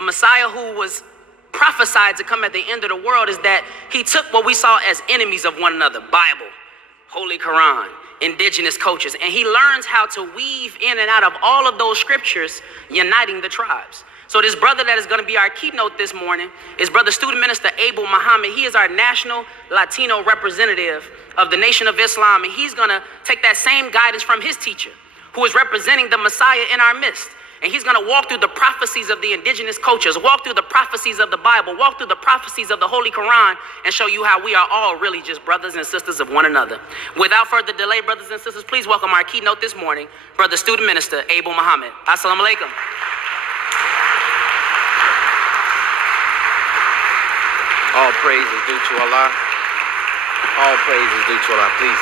The Messiah who was prophesied to come at the end of the world is that he took what we saw as enemies of one another, Bible, Holy Quran, indigenous cultures, and he learns how to weave in and out of all of those scriptures, uniting the tribes. So this brother that is going to be our keynote this morning is Brother Student Minister Abel Muhammad. He is our national Latino representative of the Nation of Islam, and he's going to take that same guidance from his teacher, who is representing the Messiah in our midst. And he's going to walk through the prophecies of the indigenous cultures, walk through the prophecies of the Bible, walk through the prophecies of the Holy Quran, and show you how we are all really just brothers and sisters of one another. Without further delay, brothers and sisters, please welcome our keynote this morning, Brother Student Minister Abel Muhammad. Assalamu alaikum. All praise is due to Allah. All praise is due to Allah, please.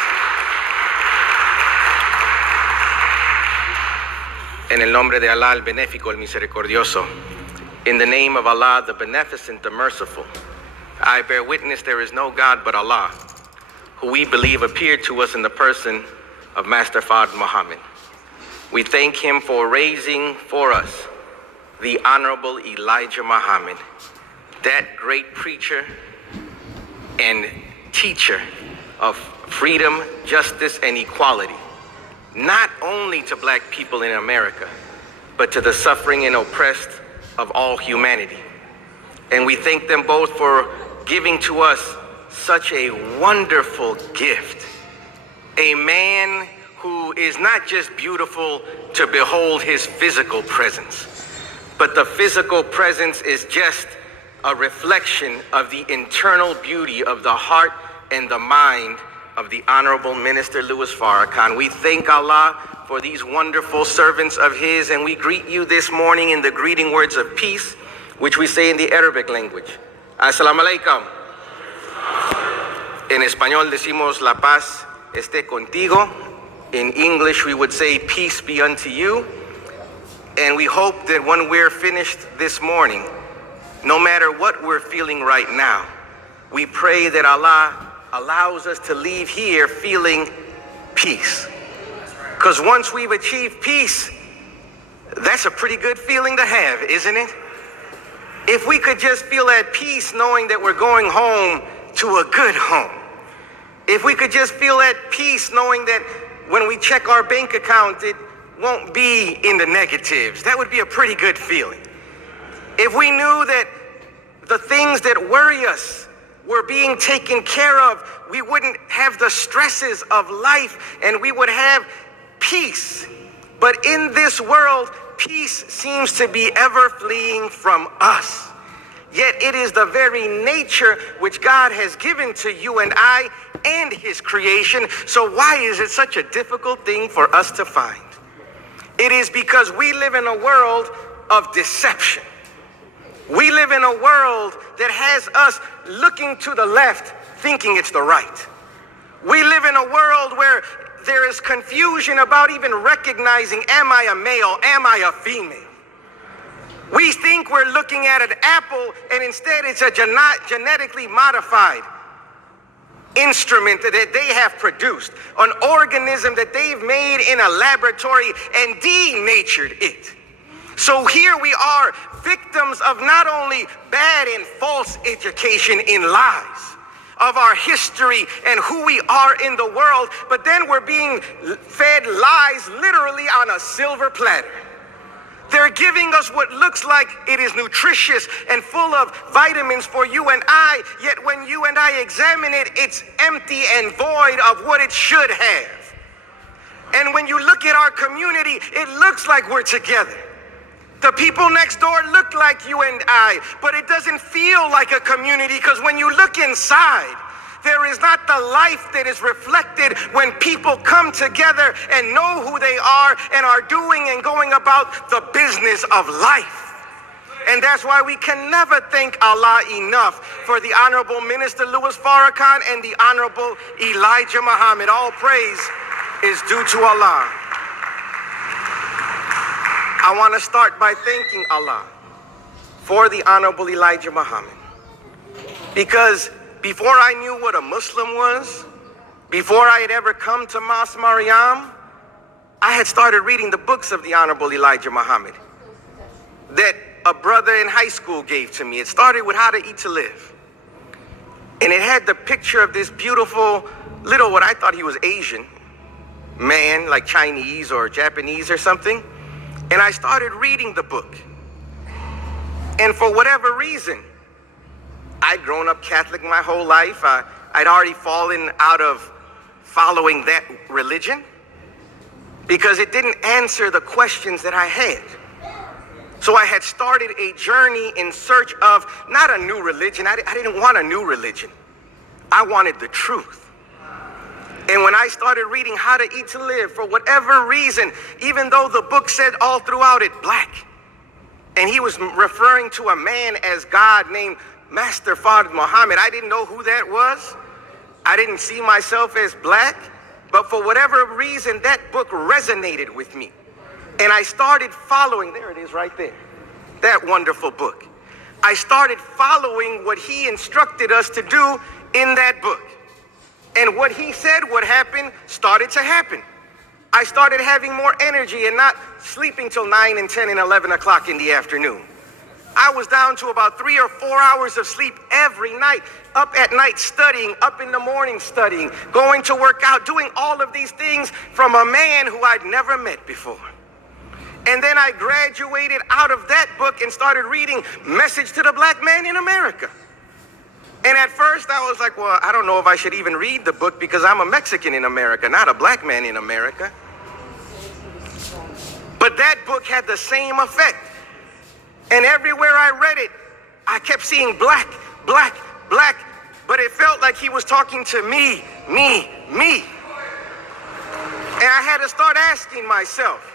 En el nombre de Allah, el benéfico, el misericordioso. In the name of Allah, the beneficent, the merciful. I bear witness there is no God but Allah, who we believe appeared to us in the person of Master Fard Muhammad. We thank him for raising for us the Honorable Elijah Muhammad, that great preacher and teacher of freedom, justice, and equality, not only to black people in America, but to the suffering and oppressed of all humanity. And we thank them both for giving to us such a wonderful gift. A man who is not just beautiful to behold his physical presence, but the physical presence is just a reflection of the internal beauty of the heart and the mind of the Honorable Minister Louis Farrakhan. We thank Allah for these wonderful servants of his, and we greet you this morning in the greeting words of peace, which we say in the Arabic language. Assalamu alaikum. En español decimos la paz esté contigo. In English we would say peace be unto you. And we hope that when we're finished this morning, no matter what we're feeling right now, we pray that Allah allows us to leave here feeling peace. Because once we've achieved peace, that's a pretty good feeling to have, isn't it? If we could just feel at peace knowing that we're going home to a good home. If we could just feel at peace knowing that when we check our bank account, it won't be in the negatives. That would be a pretty good feeling. If we knew that the things that worry us were being taken care of, we wouldn't have the stresses of life and we would have peace. But in this world, peace seems to be ever fleeing from us. Yet it is the very nature which God has given to you and I and his creation. So why is it such a difficult thing for us to find? It is because we live in a world of deception. We live in a world that has us looking to the left, thinking it's the right. We live in a world where there is confusion about even recognizing, am I a male, am I a female? We think we're looking at an apple and instead it's a genetically modified instrument that they have produced, an organism that they've made in a laboratory and denatured it. So here we are, victims of not only bad and false education in lies, of our history and who we are in the world, but then we're being fed lies literally on a silver platter. They're giving us what looks like it is nutritious and full of vitamins for you and I, yet when you and I examine it, it's empty and void of what it should have. And when you look at our community, it looks like we're together. The people next door look like you and I, but it doesn't feel like a community because when you look inside, there is not the life that is reflected when people come together and know who they are and are doing and going about the business of life. And that's why we can never thank Allah enough for the Honorable Minister Louis Farrakhan and the Honorable Elijah Muhammad. All praise is due to Allah. I want to start by thanking Allah for the Honorable Elijah Muhammad, because before I knew what a Muslim was, before I had ever come to Mas Mariam, I had started reading the books of the Honorable Elijah Muhammad that a brother in high school gave to me. It started with How to Eat to Live. And it had the picture of this beautiful little, what I thought he was Asian man, like Chinese or Japanese or something. And I started reading the book. And for whatever reason, I'd grown up Catholic my whole life. I'd already fallen out of following that religion because it didn't answer the questions that I had. So I had started a journey in search of not a new religion. I didn't want a new religion. I wanted the truth. And when I started reading How to Eat to Live, for whatever reason, even though the book said all throughout it, black, and he was referring to a man as God named Master Fard Muhammad, I didn't know who that was. I didn't see myself as black, but for whatever reason, that book resonated with me. And I started following, there it is right there, that wonderful book. I started following what he instructed us to do in that book. And what he said would happen started to happen. I started having more energy and not sleeping till 9 and 10 and 11 o'clock in the afternoon. I was down to about 3 or 4 hours of sleep every night, up at night studying, up in the morning studying, going to work out, doing all of these things from a man who I'd never met before. And then I graduated out of that book and started reading Message to the Black Man in America. And at first I was like, well, I don't know if I should even read the book because I'm a Mexican in America, not a black man in America. But that book had the same effect. And everywhere I read it, I kept seeing black, black, black, but it felt like he was talking to me. And I had to start asking myself.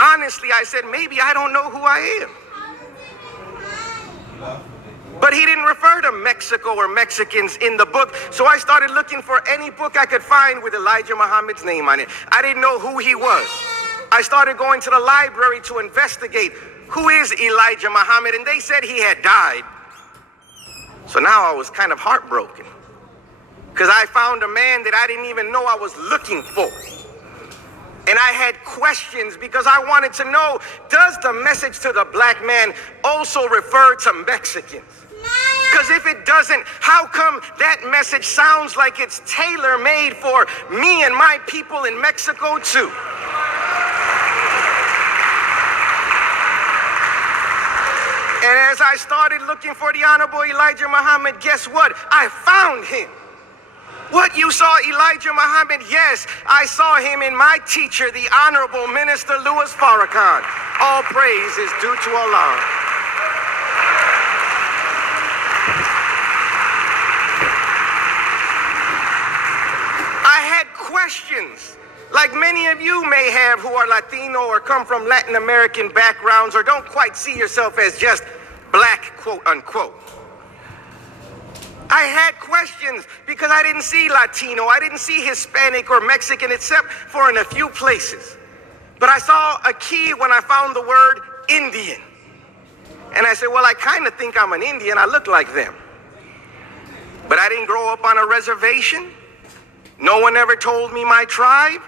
Honestly, I said, maybe I don't know who I am. But he didn't refer to Mexico or Mexicans in the book, so I started looking for any book I could find with Elijah Muhammad's name on it. I didn't know who he was. I started going to the library to investigate who is Elijah Muhammad, and they said he had died. So now I was kind of heartbroken because I found a man that I didn't even know I was looking for. And I had questions because I wanted to know, does the message to the black man also refer to Mexicans? Because if it doesn't, how come that message sounds like it's tailor-made for me and my people in Mexico too? And as I started looking for the Honorable Elijah Muhammad, guess what? I found him. What, you saw Elijah Muhammad? Yes, I saw him in my teacher, the Honorable Minister Louis Farrakhan. All praise is due to Allah. I had questions, like many of you may have who are Latino or come from Latin American backgrounds or don't quite see yourself as just black, quote unquote. I had questions because I didn't see Latino, I didn't see Hispanic or Mexican except for in a few places. But I saw a key when I found the word Indian. And I said, well, I kind of think I'm an Indian, I look like them. But I didn't grow up on a reservation. No one ever told me my tribe.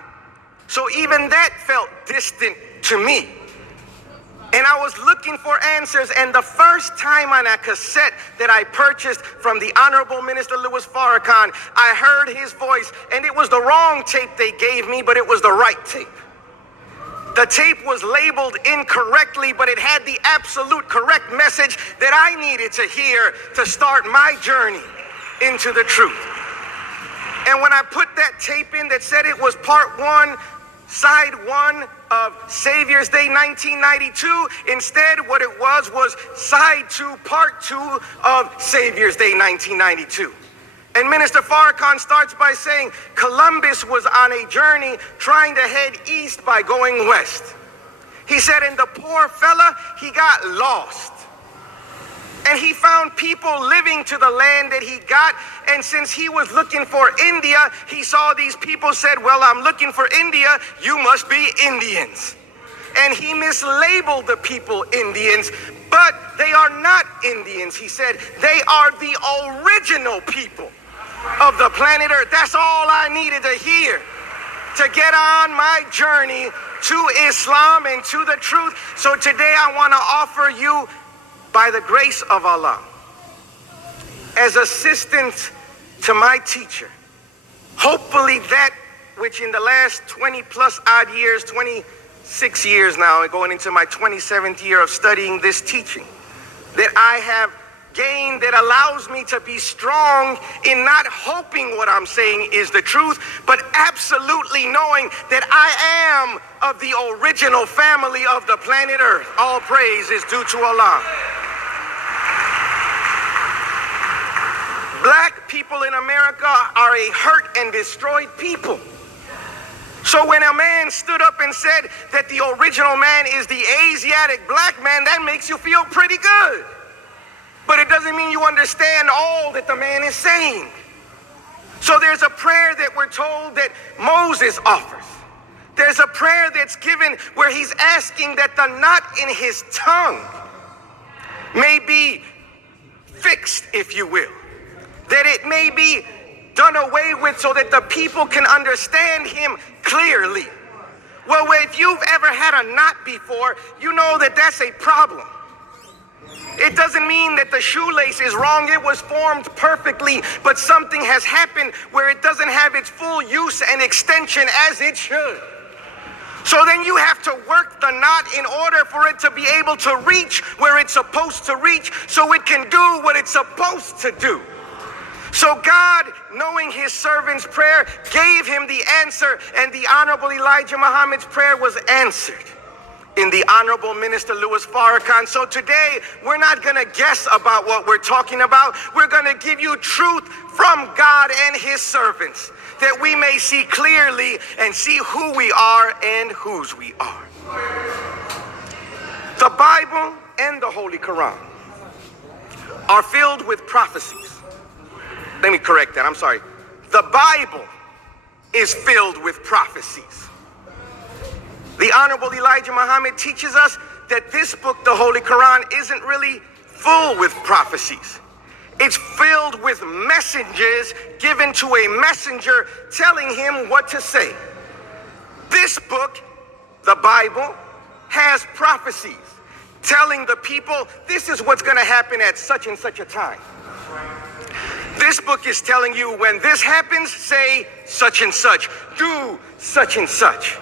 So even that felt distant to me. And I was looking for answers, and the first time on a cassette that I purchased from the Honorable Minister Louis Farrakhan, I heard his voice, and it was the wrong tape they gave me, but it was the right tape. The tape was labeled incorrectly, but it had the absolute correct message that I needed to hear to start my journey into the truth. And when I put that tape in that said it was part 1, side 1 of Savior's Day 1992, instead what it was side 2, part 2 of Savior's Day 1992. And Minister Farrakhan starts by saying Columbus was on a journey trying to head east by going west. He said, and the poor fella, he got lost. And he found people living to the land that he got. And since he was looking for India, he saw these people said, well, I'm looking for India. You must be Indians. And he mislabeled the people Indians, but they are not Indians. He said, they are the original people of the planet Earth. That's all I needed to hear to get on my journey to Islam and to the truth. So today I want to offer you, by the grace of Allah, as assistant to my teacher, hopefully that which in the last 20 plus odd years, 26 years now, going into my 27th year of studying this teaching, that I have gained that allows me to be strong in not hoping what I'm saying is the truth, but absolutely knowing that I am of the original family of the planet Earth. All praise is due to Allah. Black people in America are a hurt and destroyed people. So when a man stood up and said that the original man is the Asiatic black man, that makes you feel pretty good. But it doesn't mean you understand all that the man is saying. So there's a prayer that we're told that Moses offers. There's a prayer that's given where he's asking that the knot in his tongue may be fixed, if you will. That it may be done away with so that the people can understand him clearly. Well, if you've ever had a knot before, you know that that's a problem. It doesn't mean that the shoelace is wrong. It was formed perfectly, but something has happened where it doesn't have its full use and extension as it should. So then you have to work the knot in order for it to be able to reach where it's supposed to reach so it can do what it's supposed to do. So God, knowing his servant's prayer, gave him the answer, and the Honorable Elijah Muhammad's prayer was answered in the Honorable Minister Louis Farrakhan. So today, we're not going to guess about what we're talking about. We're going to give you truth from God and his servants, that we may see clearly and see who we are and whose we are. The Bible and the Holy Quran are filled with prophecies. Let me correct that, I'm sorry. The Bible is filled with prophecies. The Honorable Elijah Muhammad teaches us that this book, the Holy Quran, isn't really full with prophecies. It's filled with messages given to a messenger telling him what to say. This book, the Bible, has prophecies telling the people this is what's going to happen at such and such a time. This book is telling you when this happens, say such and such, do such and such.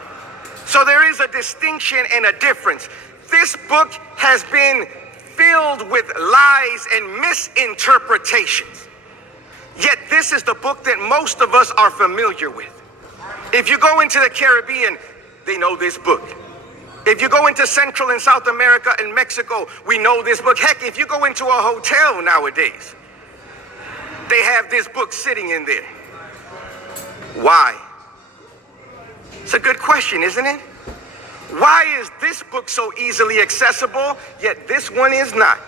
So there is a distinction and a difference. This book has been filled with lies and misinterpretations. Yet this is the book that most of us are familiar with. If you go into the Caribbean, they know this book. If you go into Central and South America and Mexico, we know this book. Heck, if you go into a hotel nowadays, they have this book sitting in there. Why? It's a good question, isn't it? Why is this book so easily accessible, yet this one is not?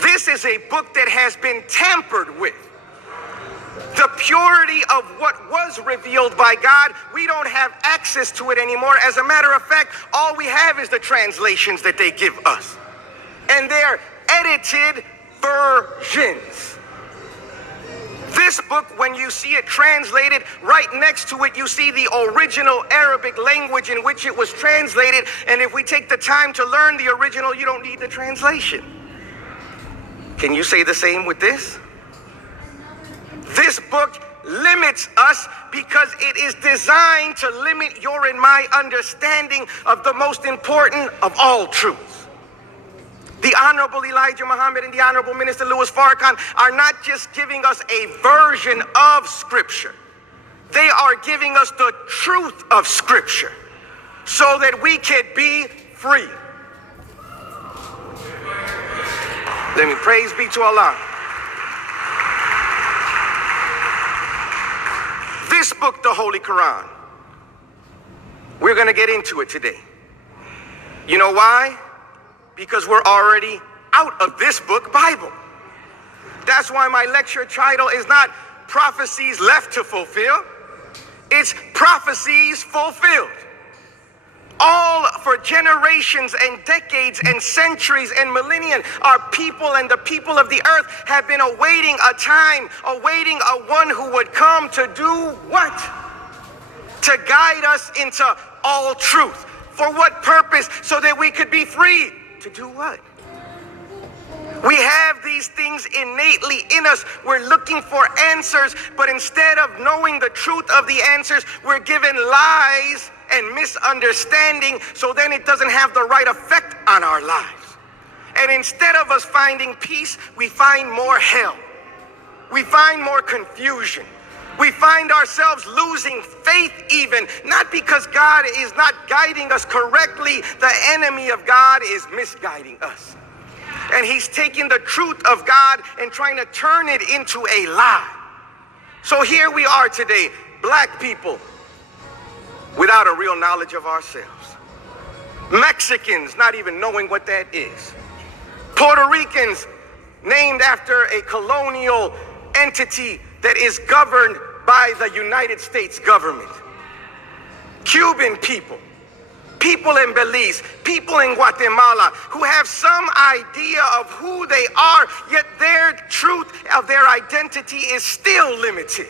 This is a book that has been tampered with. The purity of what was revealed by God, we don't have access to it anymore. As a matter of fact, all we have is the translations that they give us. And they're edited versions. This book, when you see it translated, right next to it, you see the original Arabic language in which it was translated. And if we take the time to learn the original, you don't need the translation. Can you say the same with this? This book limits us because it is designed to limit your and my understanding of the most important of all truths. The Honorable Elijah Muhammad and the Honorable Minister Louis Farrakhan are not just giving us a version of Scripture. They are giving us the truth of Scripture so that we can be free. Let me praise be to Allah. This book, the Holy Quran, we're going to get into it today. You know why? Because we're already out of this book, Bible. That's why my lecture title is not Prophecies Left to Fulfill. It's Prophecies Fulfilled. All for generations and decades and centuries and millennia, our people and the people of the earth have been awaiting a time, awaiting a one who would come to do what? To guide us into all truth. For what purpose? So that we could be free. To do what? We have these things innately in us. We're looking for answers, but instead of knowing the truth of the answers, we're given lies and misunderstanding, so then it doesn't have the right effect on our lives. And instead of us finding peace, we find more hell. We find more confusion. We find ourselves losing faith even, not because God is not guiding us correctly. The enemy of God is misguiding us. And he's taking the truth of God and trying to turn it into a lie. So here we are today, black people without a real knowledge of ourselves. Mexicans not even knowing what that is. Puerto Ricans named after a colonial entity that is governed by the United States government. Cuban people. People in Belize, people in Guatemala who have some idea of who they are, yet their truth of their identity is still limited.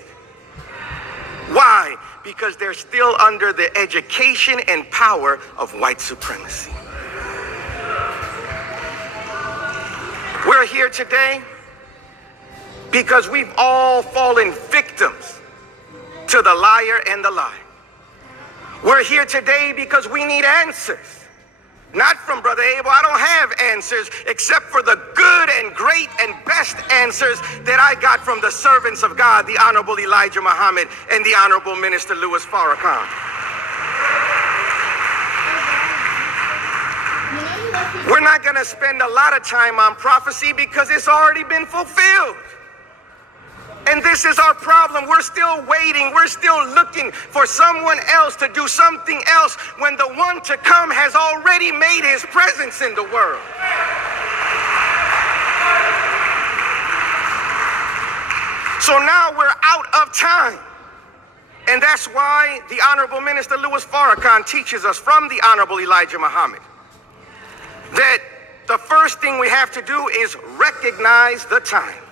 Why? Because they're still under the education and power of white supremacy. We're here today because we've all fallen victims to the liar and the lie. We're here today because we need answers. Not from Brother Abel. I don't have answers except for the good and great and best answers that I got from the servants of God, the Honorable Elijah Muhammad and the Honorable Minister Louis Farrakhan. We're not going to spend a lot of time on prophecy because it's already been fulfilled. And this is our problem. We're still waiting. We're still looking for someone else to do something else when the one to come has already made his presence in the world. So now we're out of time. And that's why the Honorable Minister Louis Farrakhan teaches us from the Honorable Elijah Muhammad that the first thing we have to do is recognize the time.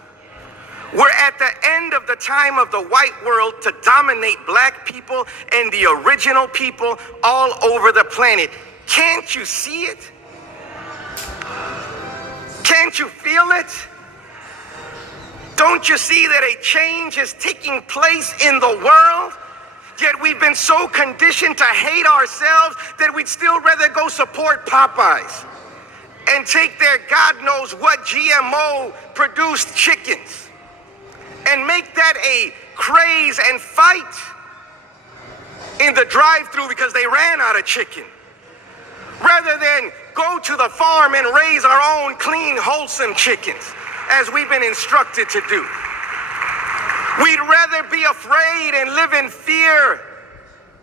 We're at the end of the time of the white world to dominate black people and the original people all over the planet. Can't you see it? Can't you feel it? Don't you see that a change is taking place in the world? Yet we've been so conditioned to hate ourselves that we'd still rather go support Popeyes and take their God knows what GMO produced chickens and make that a craze and fight in the drive-thru because they ran out of chicken, rather than go to the farm and raise our own clean, wholesome chickens, as we've been instructed to do. We'd rather be afraid and live in fear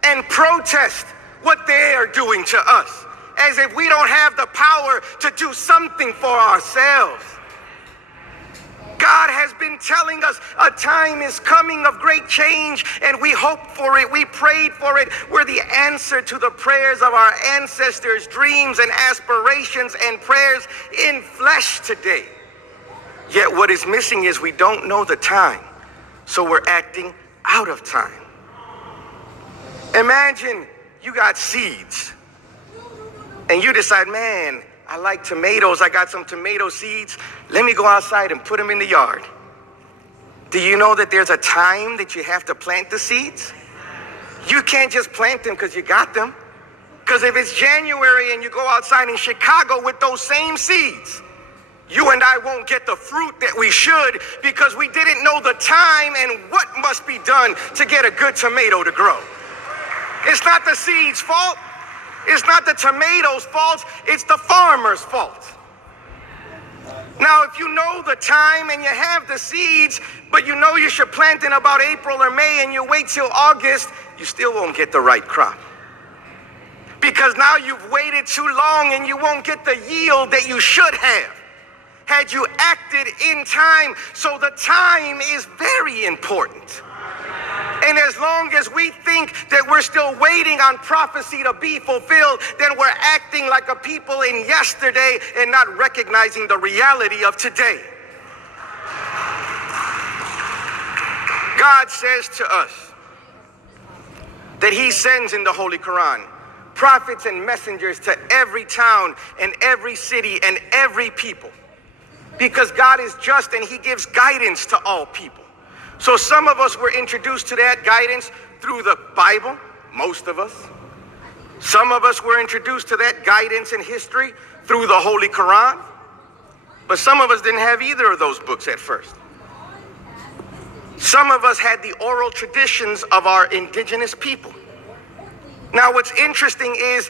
and protest what they are doing to us, as if we don't have the power to do something for ourselves. God has been telling us a time is coming of great change, and we hope for it. We prayed for it. We're the answer to the prayers of our ancestors' dreams and aspirations and prayers in flesh today. Yet what is missing is we don't know the time, so we're acting out of time. Imagine you got seeds, and you decide, man, I like tomatoes. I got some tomato seeds. Let me go outside and put them in the yard. Do you know that there's a time that you have to plant the seeds? You can't just plant them because you got them. Because if it's January and you go outside in Chicago with those same seeds, you and I won't get the fruit that we should because we didn't know the time and what must be done to get a good tomato to grow. It's not the seed's fault. It's not the tomatoes' fault, it's the farmer's fault. Now, if you know the time and you have the seeds, but you know you should plant in about April or May and you wait till August, you still won't get the right crop. Because now you've waited too long and you won't get the yield that you should have had you acted in time. So the time is very important. And as long as we think that we're still waiting on prophecy to be fulfilled, then we're acting like a people in yesterday and not recognizing the reality of today. God says to us that he sends in the Holy Quran prophets and messengers to every town and every city and every people. Because God is just and he gives guidance to all people. So some of us were introduced to that guidance through the Bible, most of us. Some of us were introduced to that guidance in history through the Holy Quran. But some of us didn't have either of those books at first. Some of us had the oral traditions of our indigenous people. Now, what's interesting is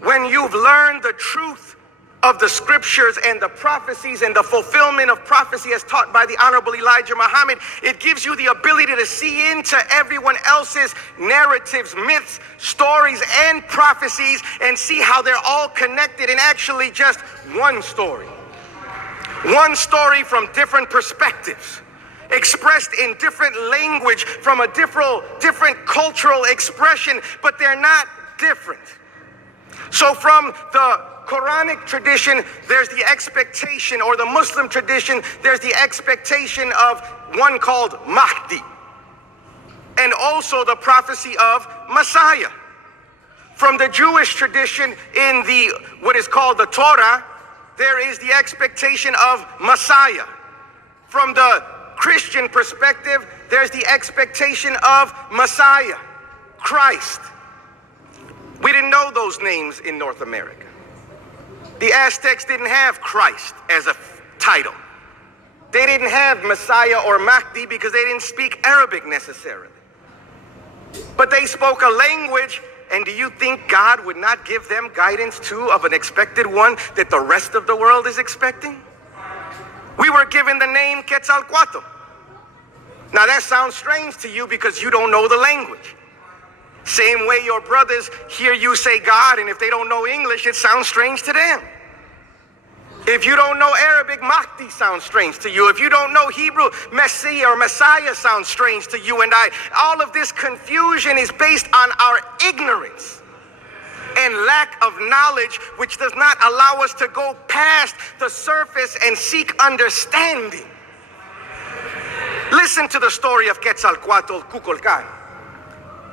when you've learned the truth of the scriptures and the prophecies and the fulfillment of prophecy as taught by the Honorable Elijah Muhammad, it gives you the ability to see into everyone else's narratives, myths, stories, and prophecies and see how they're all connected in actually just one story. One story from different perspectives, expressed in different language from a different cultural expression, but they're not different. So from the Quranic tradition, there's the expectation, or the Muslim tradition, there's the expectation of one called Mahdi, and also the prophecy of Messiah. From the Jewish tradition, in what is called the Torah, there is the expectation of Messiah. From the Christian perspective, there's the expectation of Messiah, Christ. We didn't know those names in North America. The Aztecs didn't have Christ as a title. They didn't have Messiah or Mahdi because they didn't speak Arabic necessarily. But they spoke a language, and do you think God would not give them guidance too of an expected one that the rest of the world is expecting? We were given the name Quetzalcoatl. Now that sounds strange to you because you don't know the language. Same way your brothers hear you say God, and if they don't know English, it sounds strange to them. If you don't know Arabic, Mahdi sounds strange to you. If you don't know Hebrew, Messiah or Messiah sounds strange to you and I. All of this confusion is based on our ignorance and lack of knowledge, which does not allow us to go past the surface and seek understanding. Listen to the story of Quetzalcoatl, Kukulkan.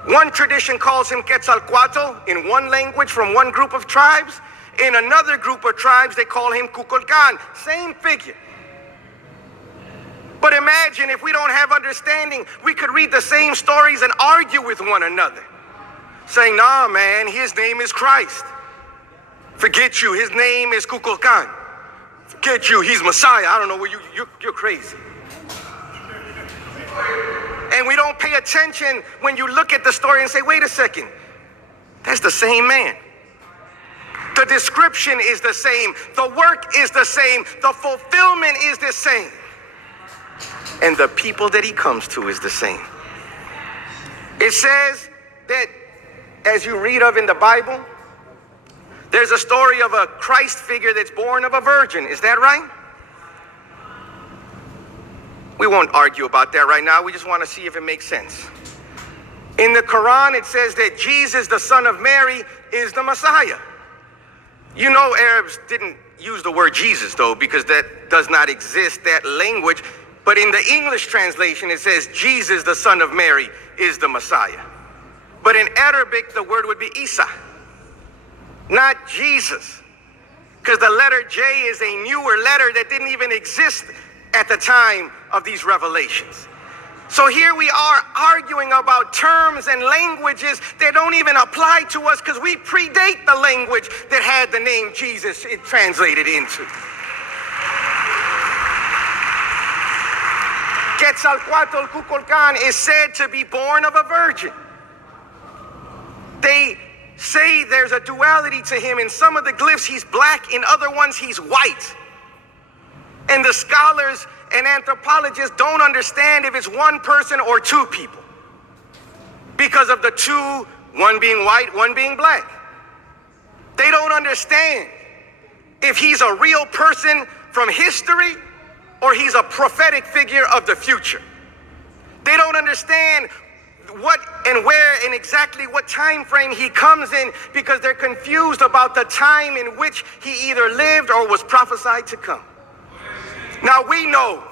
One tradition calls him Quetzalcoatl in one language from one group of tribes. In another group of tribes, they call him Kukulkan. Same figure. But imagine if we don't have understanding, we could read the same stories and argue with one another. Saying, nah, man, his name is Christ. Forget you, his name is Kukulkan. Forget you, he's Messiah. I don't know, you're crazy. And we don't pay attention when you look at the story and say, wait a second, that's the same man. The description is the same. The work is the same. The fulfillment is the same. And the people that he comes to is the same. It says that, as you read of in the Bible, there's a story of a Christ figure that's born of a virgin. Is that right? We won't argue about that right now. We just want to see if it makes sense. In the Quran, it says that Jesus, the son of Mary, is the Messiah. You know, Arabs didn't use the word Jesus, though, because that does not exist, that language. But in the English translation, it says Jesus, the son of Mary, is the Messiah. But in Arabic, the word would be Isa, not Jesus. Because the letter J is a newer letter that didn't even exist at the time of these revelations. So here we are arguing about terms and languages that don't even apply to us because we predate the language that had the name Jesus it translated into. Quetzalcoatl Kukulkan is said to be born of a virgin. They say there's a duality to him. In some of the glyphs, he's black. In other ones, he's white. And the scholars and anthropologists don't understand if it's one person or two people because of the two, one being white, one being black. They don't understand if he's a real person from history or he's a prophetic figure of the future. They don't understand what and where and exactly what time frame he comes in because they're confused about the time in which he either lived or was prophesied to come. Now we know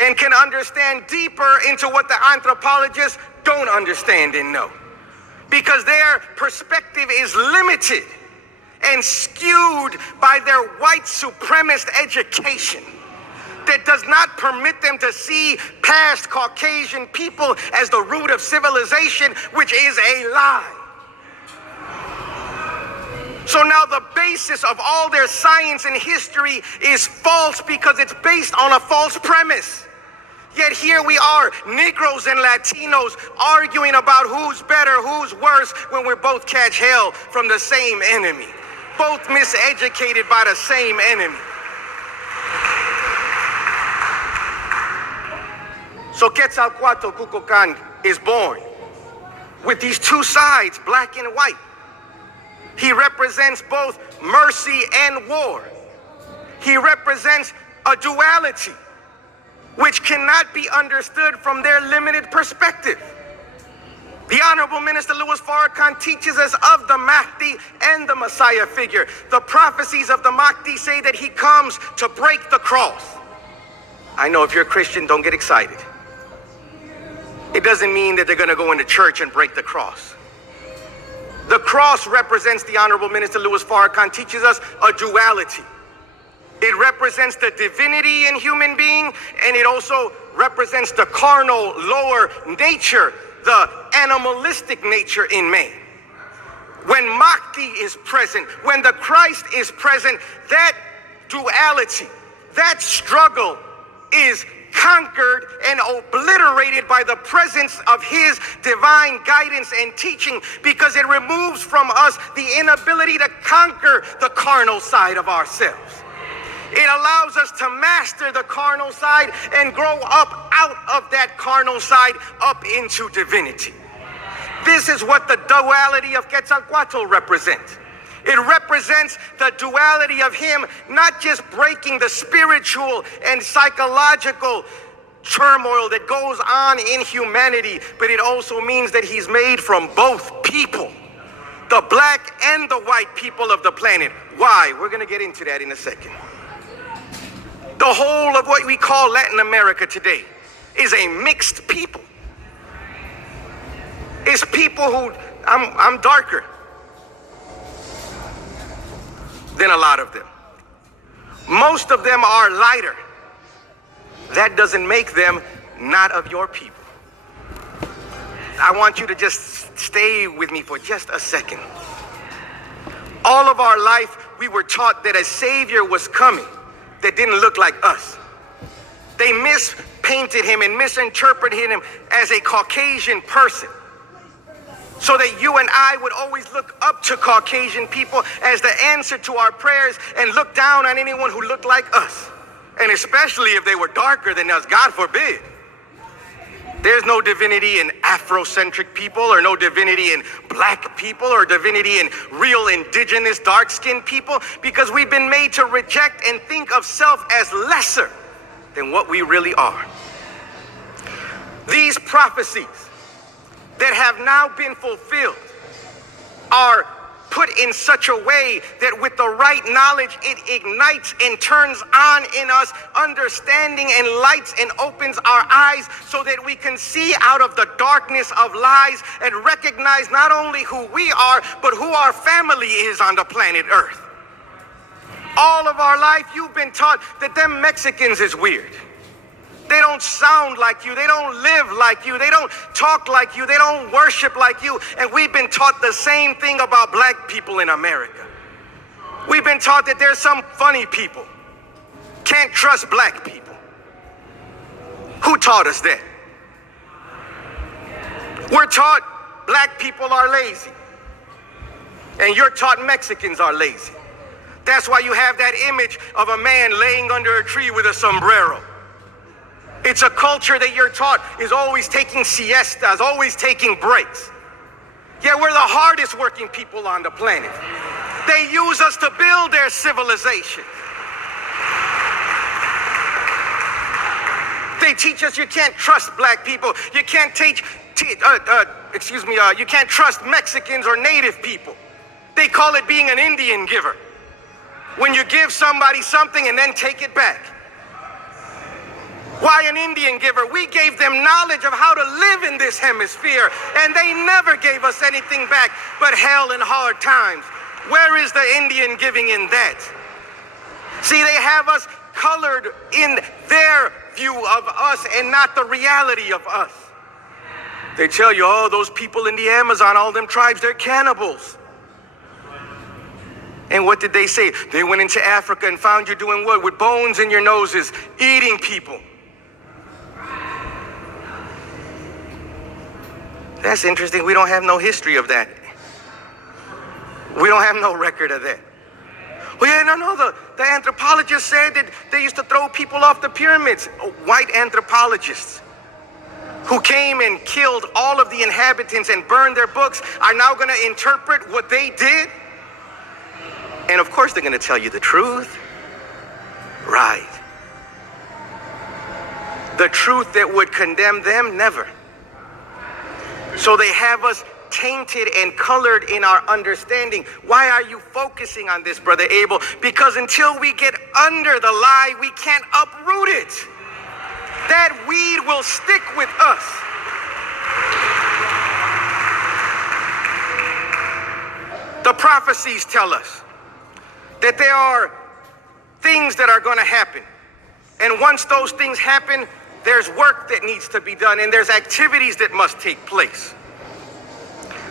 and can understand deeper into what the anthropologists don't understand and know. because their perspective is limited and skewed by their white supremacist education that does not permit them to see past Caucasian people as the root of civilization, which is a lie. So now the basis of all their science and history is false because it's based on a false premise. Yet here we are, Negroes and Latinos, arguing about who's better, who's worse, when we both catch hell from the same enemy. Both miseducated by the same enemy. So Quetzalcoatl Cuculcan is born with these two sides, black and white. He represents both mercy and war. He represents a duality which cannot be understood from their limited perspective. The Honorable Minister Louis Farrakhan teaches us of the Mahdi and the Messiah figure. The prophecies of the Mahdi say that he comes to break the cross. I know if you're a Christian, don't get excited. It doesn't mean that they're going to go into church and break the cross. The cross represents, the Honorable Minister Louis Farrakhan teaches us, a duality. It represents the divinity in human being, and it also represents the carnal, lower nature, the animalistic nature in man. When Mahdi is present, when the Christ is present, that duality, that struggle is conquered and obliterated by the presence of his divine guidance and teaching, because it removes from us the inability to conquer the carnal side of ourselves. It allows us to master the carnal side and grow up out of that carnal side up into divinity. This is what the duality of Quetzalcoatl represents. It represents the duality of him not just breaking the spiritual and psychological turmoil that goes on in humanity, but it also means that he's made from both people, the black and the white people of the planet. Why? We're going to get into that in a second. The whole of what we call Latin America today is a mixed people. It's people who, I'm darker than a lot of them. Most of them are lighter. That doesn't make them not of your people. I want you to just stay with me for just a second. All of our life, we were taught that a savior was coming that didn't look like us. They mispainted him and misinterpreted him as a Caucasian person, so that you and I would always look up to Caucasian people as the answer to our prayers and look down on anyone who looked like us. And especially if they were darker than us, God forbid. There's no divinity in Afrocentric people, or no divinity in black people, or divinity in real indigenous dark-skinned people, because we've been made to reject and think of self as lesser than what we really are. These prophecies that have now been fulfilled are put in such a way that with the right knowledge, it ignites and turns on in us understanding and lights and opens our eyes so that we can see out of the darkness of lies and recognize not only who we are, but who our family is on the planet Earth. All of our life, you've been taught that them Mexicans is weird. They don't sound like you. They don't live like you. They don't talk like you. They don't worship like you. And we've been taught the same thing about black people in America. We've been taught that there's some funny people. Can't trust black people. Who taught us that? We're taught black people are lazy. And you're taught Mexicans are lazy. That's why you have that image of a man laying under a tree with a sombrero. It's a culture that you're taught is always taking siestas, always taking breaks. Yeah, we're the hardest working people on the planet. They use us to build their civilization. They teach us you can't trust black people. You can't you can't trust Mexicans or native people. They call it being an Indian giver. When you give somebody something and then take it back. Why an Indian giver? We gave them knowledge of how to live in this hemisphere, and they never gave us anything back but hell and hard times. Where is the Indian giving in that? See, they have us colored in their view of us and not the reality of us. They tell you, oh, those people in the Amazon, all them tribes, they're cannibals. And what did they say? They went into Africa and found you doing what? With bones in your noses, eating people. That's interesting. We don't have no history of that. We don't have no record of that. Well, yeah, no, the anthropologists said that they used to throw people off the pyramids. White anthropologists who came and killed all of the inhabitants and burned their books are now going to interpret what they did. And of course, they're going to tell you the truth. Right. The truth that would condemn them, never. So they have us tainted and colored in our understanding. Why are you focusing on this, Brother Abel? Because until we get under the lie, we can't uproot it. That weed will stick with us. The prophecies tell us that there are things that are going to happen. And once those things happen, there's work that needs to be done and there's activities that must take place.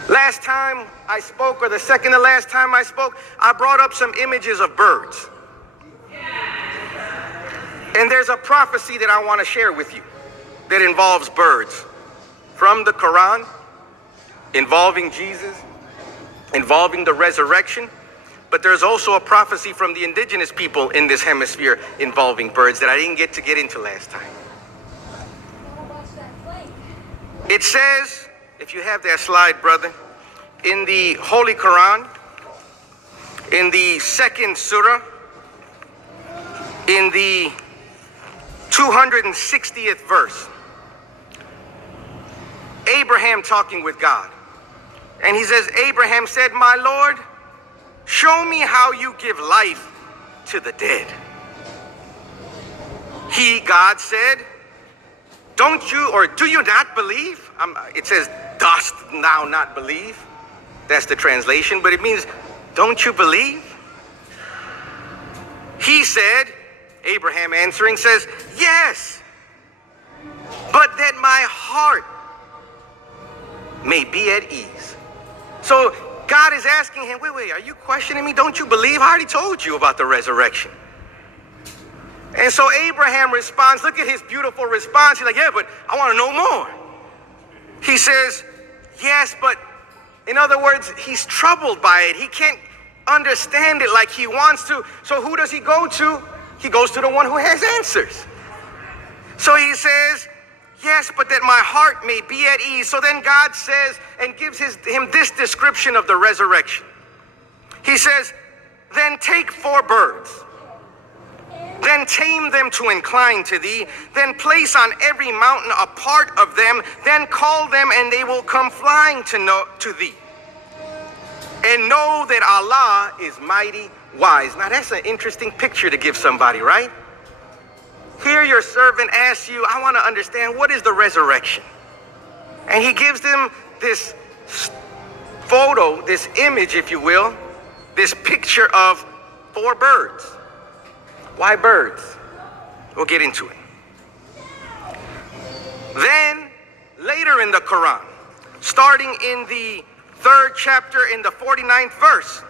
Last time I spoke, or the second to last time I spoke, I brought up some images of birds. And there's a prophecy that I want to share with you that involves birds from the Quran, involving Jesus, involving the resurrection. But there's also a prophecy from the indigenous people in this hemisphere involving birds that I didn't get to get into last time. It says, if you have that slide, brother, in the Holy Quran, in the second surah, in the 260th verse, Abraham talking with God. And he says, Abraham said, my Lord, show me how you give life to the dead. God said, don't you, or do you not believe? It says, dost thou not believe? That's the translation, but it means, don't you believe? He said, Abraham answering says, yes, but that my heart may be at ease. So God is asking him, wait, are you questioning me? Don't you believe? I already told you about the resurrection. And so Abraham responds, look at his beautiful response. He's like, yeah, but I want to know more. He says, yes, but in other words, he's troubled by it. He can't understand it like he wants to. So who does he go to? He goes to the one who has answers. So he says, yes, but that my heart may be at ease. So then God says and gives him this description of the resurrection. He says, then take 4 birds. Then tame them to incline to thee. Then place on every mountain a part of them. Then call them, and they will come flying to thee. And know that Allah is mighty wise. Now that's an interesting picture to give somebody, right? Here your servant asks you, I want to understand, what is the resurrection? And he gives them this photo, this image, if you will, this picture of 4 birds. Why birds? We'll get into it. Then, later in the Quran, starting in the 3rd chapter in the 49th verse,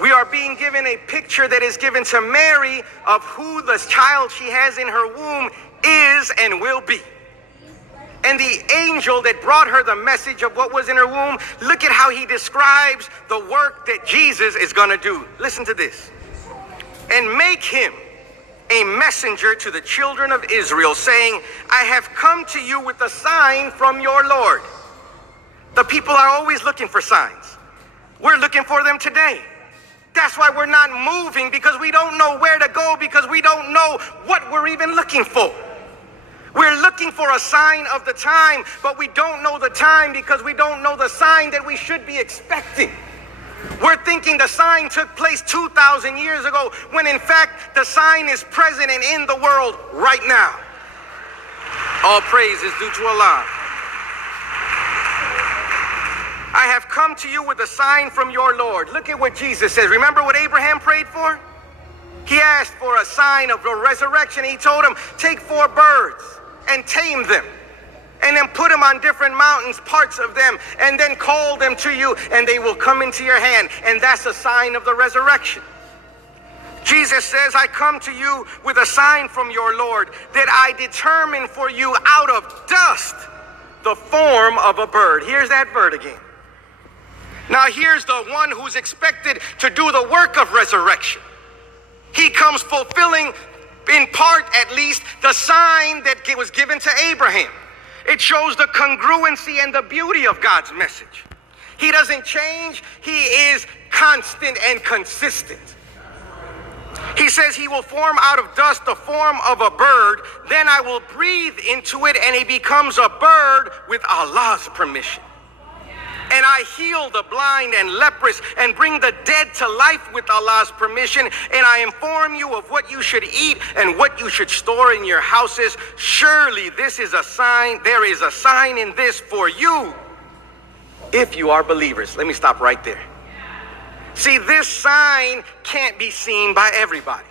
we are being given a picture that is given to Mary of who the child she has in her womb is and will be. And the angel that brought her the message of what was in her womb, look at how he describes the work that Jesus is going to do. Listen to this. And make him a messenger to the children of Israel, saying, I have come to you with a sign from your Lord. The people are always looking for signs. We're looking for them today. That's why we're not moving, because we don't know where to go, because we don't know what we're even looking for. We're looking for a sign of the time, but we don't know the time because we don't know the sign that we should be expecting. We're thinking the sign took place 2,000 years ago, when in fact the sign is present and in the world right now. All praise is due to Allah. I have come to you with a sign from your Lord. Look at what Jesus says. Remember what Abraham prayed for? He asked for a sign of the resurrection. He told him, take 4 birds and tame them, and then put them on different mountains, parts of them, and then call them to you, and they will come into your hand. And that's a sign of the resurrection. Jesus says, I come to you with a sign from your Lord, that I determine for you out of dust the form of a bird. Here's that bird again. Now here's the one who's expected to do the work of resurrection. He comes fulfilling, in part at least, the sign that was given to Abraham. It shows the congruency and the beauty of God's message. He doesn't change. He is constant and consistent. He says he will form out of dust the form of a bird. Then I will breathe into it, and it becomes a bird with Allah's permission. And I heal the blind and leprous and bring the dead to life with Allah's permission. And I inform you of what you should eat and what you should store in your houses. Surely this is a sign. There is a sign in this for you if you are believers. Let me stop right there. See, this sign can't be seen by everybody.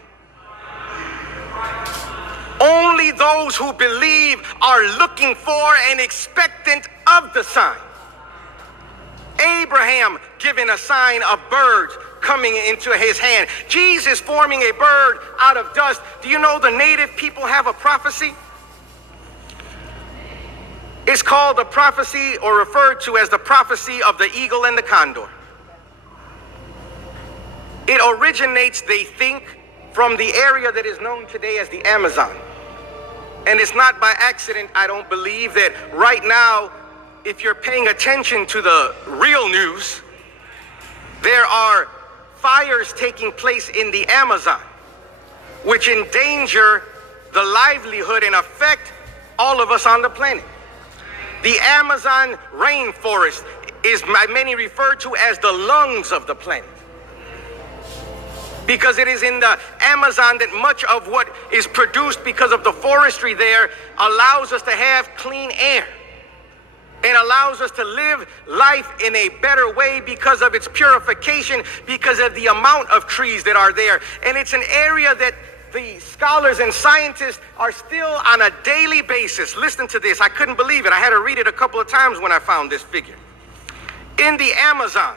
Only those who believe are looking for and expectant of the sign. Abraham given a sign of birds coming into his hand. Jesus forming a bird out of dust. Do you know the native people have a prophecy? It's called the prophecy, or referred to as the prophecy of the eagle and the condor. It originates, they think, from the area that is known today as the Amazon. And it's not by accident, I don't believe, that right now, if you're paying attention to the real news, there are fires taking place in the Amazon, which endanger the livelihood and affect all of us on the planet. The Amazon rainforest is by many referred to as the lungs of the planet, because it is in the Amazon that much of what is produced because of the forestry there allows us to have clean air. It allows us to live life in a better way because of its purification, because of the amount of trees that are there. And it's an area that the scholars and scientists are still on a daily basis. Listen to this. I couldn't believe it. I had to read it a couple of times when I found this figure. In the Amazon,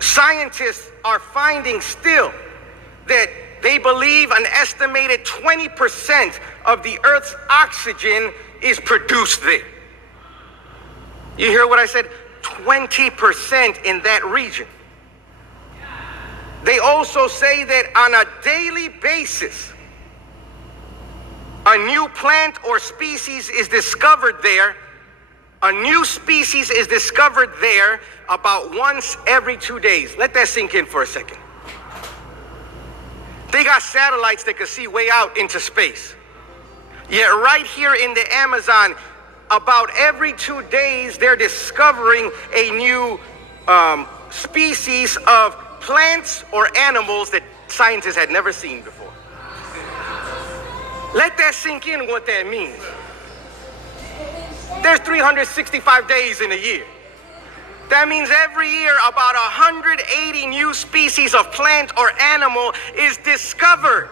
scientists are finding still that they believe an estimated 20% of the Earth's oxygen is produced there. You hear what I said? 20% in that region. They also say that on a daily basis, a new plant or species is discovered there. A new species is discovered there about once every 2 days. Let that sink in for a second. They got satellites that can see way out into space. Yet right here in the Amazon, about every 2 days, they're discovering a new species of plants or animals that scientists had never seen before. Let that sink in what that means. There's 365 days in a year. That means every year about 180 new species of plant or animal is discovered.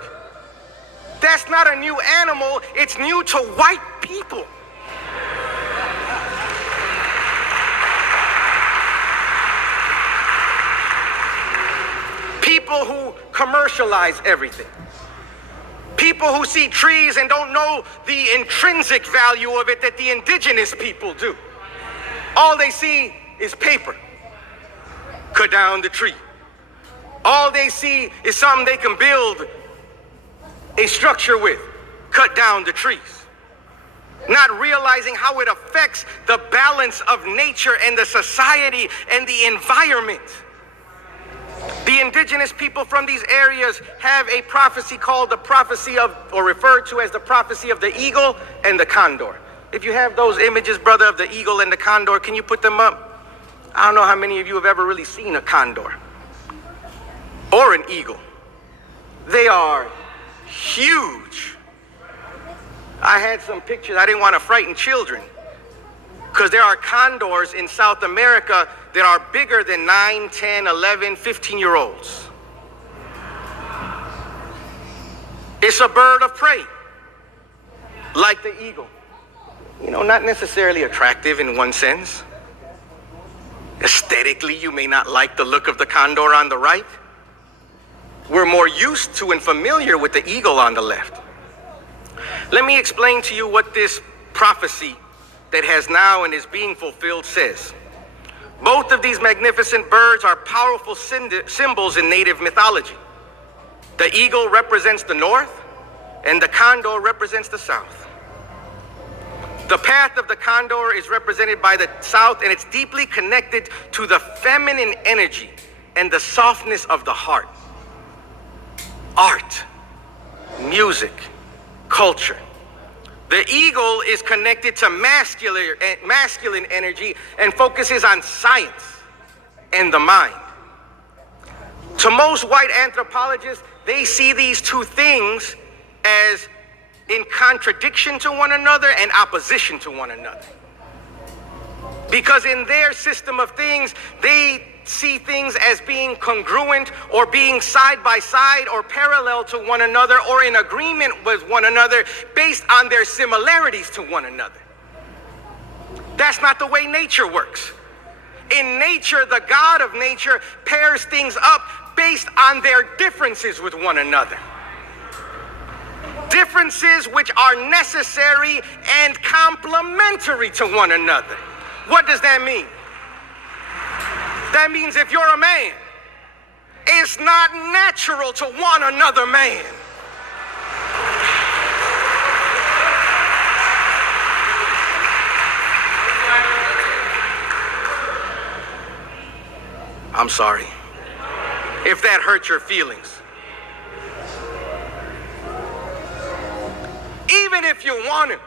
That's not a new animal, it's new to white people. People who commercialize everything. People who see trees and don't know the intrinsic value of it that the indigenous people do. All they see is paper. Cut down the tree. All they see is something they can build a structure with. Cut down the trees. Not realizing how it affects the balance of nature and the society and the environment. The indigenous people from these areas have a prophecy called the prophecy of, or referred to as the prophecy of the eagle and the condor. If you have those images, brother, of the eagle and the condor, can you put them up? I don't know how many of you have ever really seen a condor or an eagle. They are huge. I had some pictures. I didn't want to frighten children because there are condors in South America that are bigger than 9, 10, 11, 15-year-olds. It's a bird of prey, like the eagle. You know, not necessarily attractive in one sense. Aesthetically, you may not like the look of the condor on the right. We're more used to and familiar with the eagle on the left. Let me explain to you what this prophecy that has now and is being fulfilled says. Both of these magnificent birds are powerful symbols in native mythology. The eagle represents the north, and the condor represents the south. The path of the condor is represented by the south, and it's deeply connected to the feminine energy and the softness of the heart. Art, music, culture. The eagle is connected to masculine energy and focuses on science and the mind. To most white anthropologists, they see these two things as in contradiction to one another and opposition to one another. Because in their system of things, they see things as being congruent or being side by side or parallel to one another or in agreement with one another based on their similarities to one another. That's not the way nature works. In nature, the God of nature pairs things up based on their differences with one another. Differences which are necessary and complementary to one another. What does that mean? That means if you're a man, it's not natural to want another man. I'm sorry if that hurt your feelings. Even if you want him,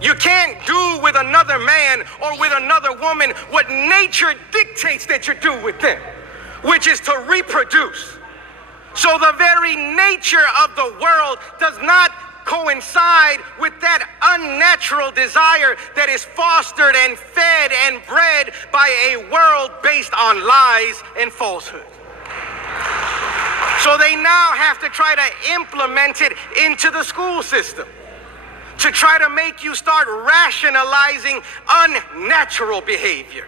you can't do with another man or with another woman what nature dictates that you do with them, which is to reproduce. So the very nature of the world does not coincide with that unnatural desire that is fostered and fed and bred by a world based on lies and falsehood. So they now have to try to implement it into the school system to try to make you start rationalizing unnatural behavior.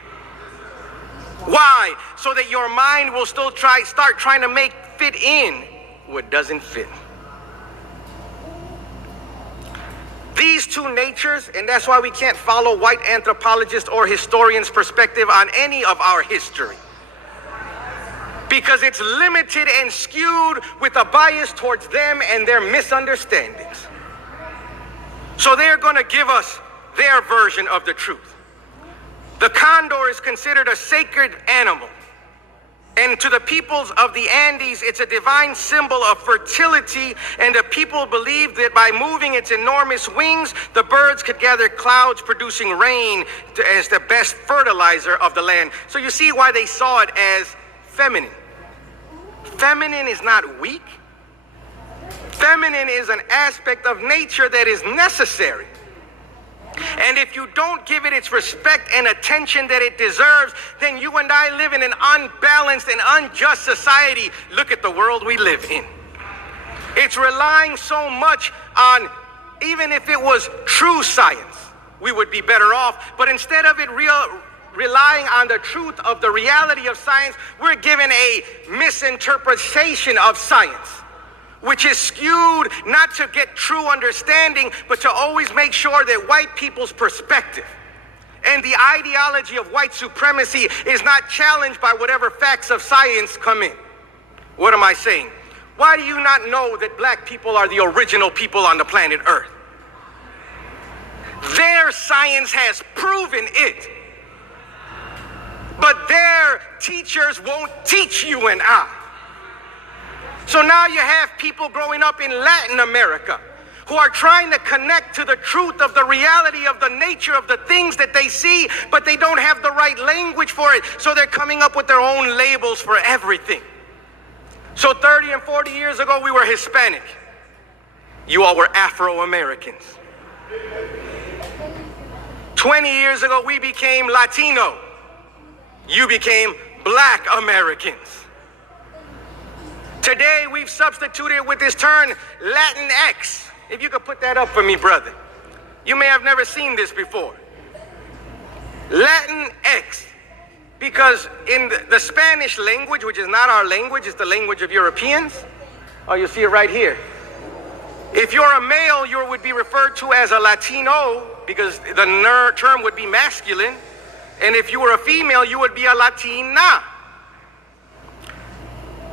Why? So that your mind will still start trying to make fit in what doesn't fit. These two natures, and that's why we can't follow white anthropologists or historians' perspective on any of our history, because it's limited and skewed with a bias towards them and their misunderstandings. So they're going to give us their version of the truth. The condor is considered a sacred animal. And to the peoples of the Andes, it's a divine symbol of fertility, and the people believed that by moving its enormous wings, the birds could gather clouds, producing rain as the best fertilizer of the land. So you see why they saw it as feminine. Feminine is not weak. Feminine is an aspect of nature that is necessary. And if you don't give it its respect and attention that it deserves, then you and I live in an unbalanced and unjust society. Look at the world we live in. It's relying so much on, even if it was true science, we would be better off. But instead of it relying on the truth of the reality of science, we're given a misinterpretation of science, which is skewed not to get true understanding, but to always make sure that white people's perspective and the ideology of white supremacy is not challenged by whatever facts of science come in. What am I saying? Why do you not know that black people are the original people on the planet Earth? Their science has proven it. But their teachers won't teach you and I. So now you have people growing up in Latin America who are trying to connect to the truth of the reality of the nature of the things that they see, but they don't have the right language for it. So they're coming up with their own labels for everything. So 30 and 40 years ago, we were Hispanic. You all were Afro-Americans. 20 years ago, we became Latino. You became Black Americans. Today, we've substituted with this term, Latinx. If you could put that up for me, brother. You may have never seen this before. Latinx. Because in the Spanish language, which is not our language, it's the language of Europeans. Oh, you see it right here. If you're a male, you would be referred to as a Latino because the term would be masculine. And if you were a female, you would be a Latina.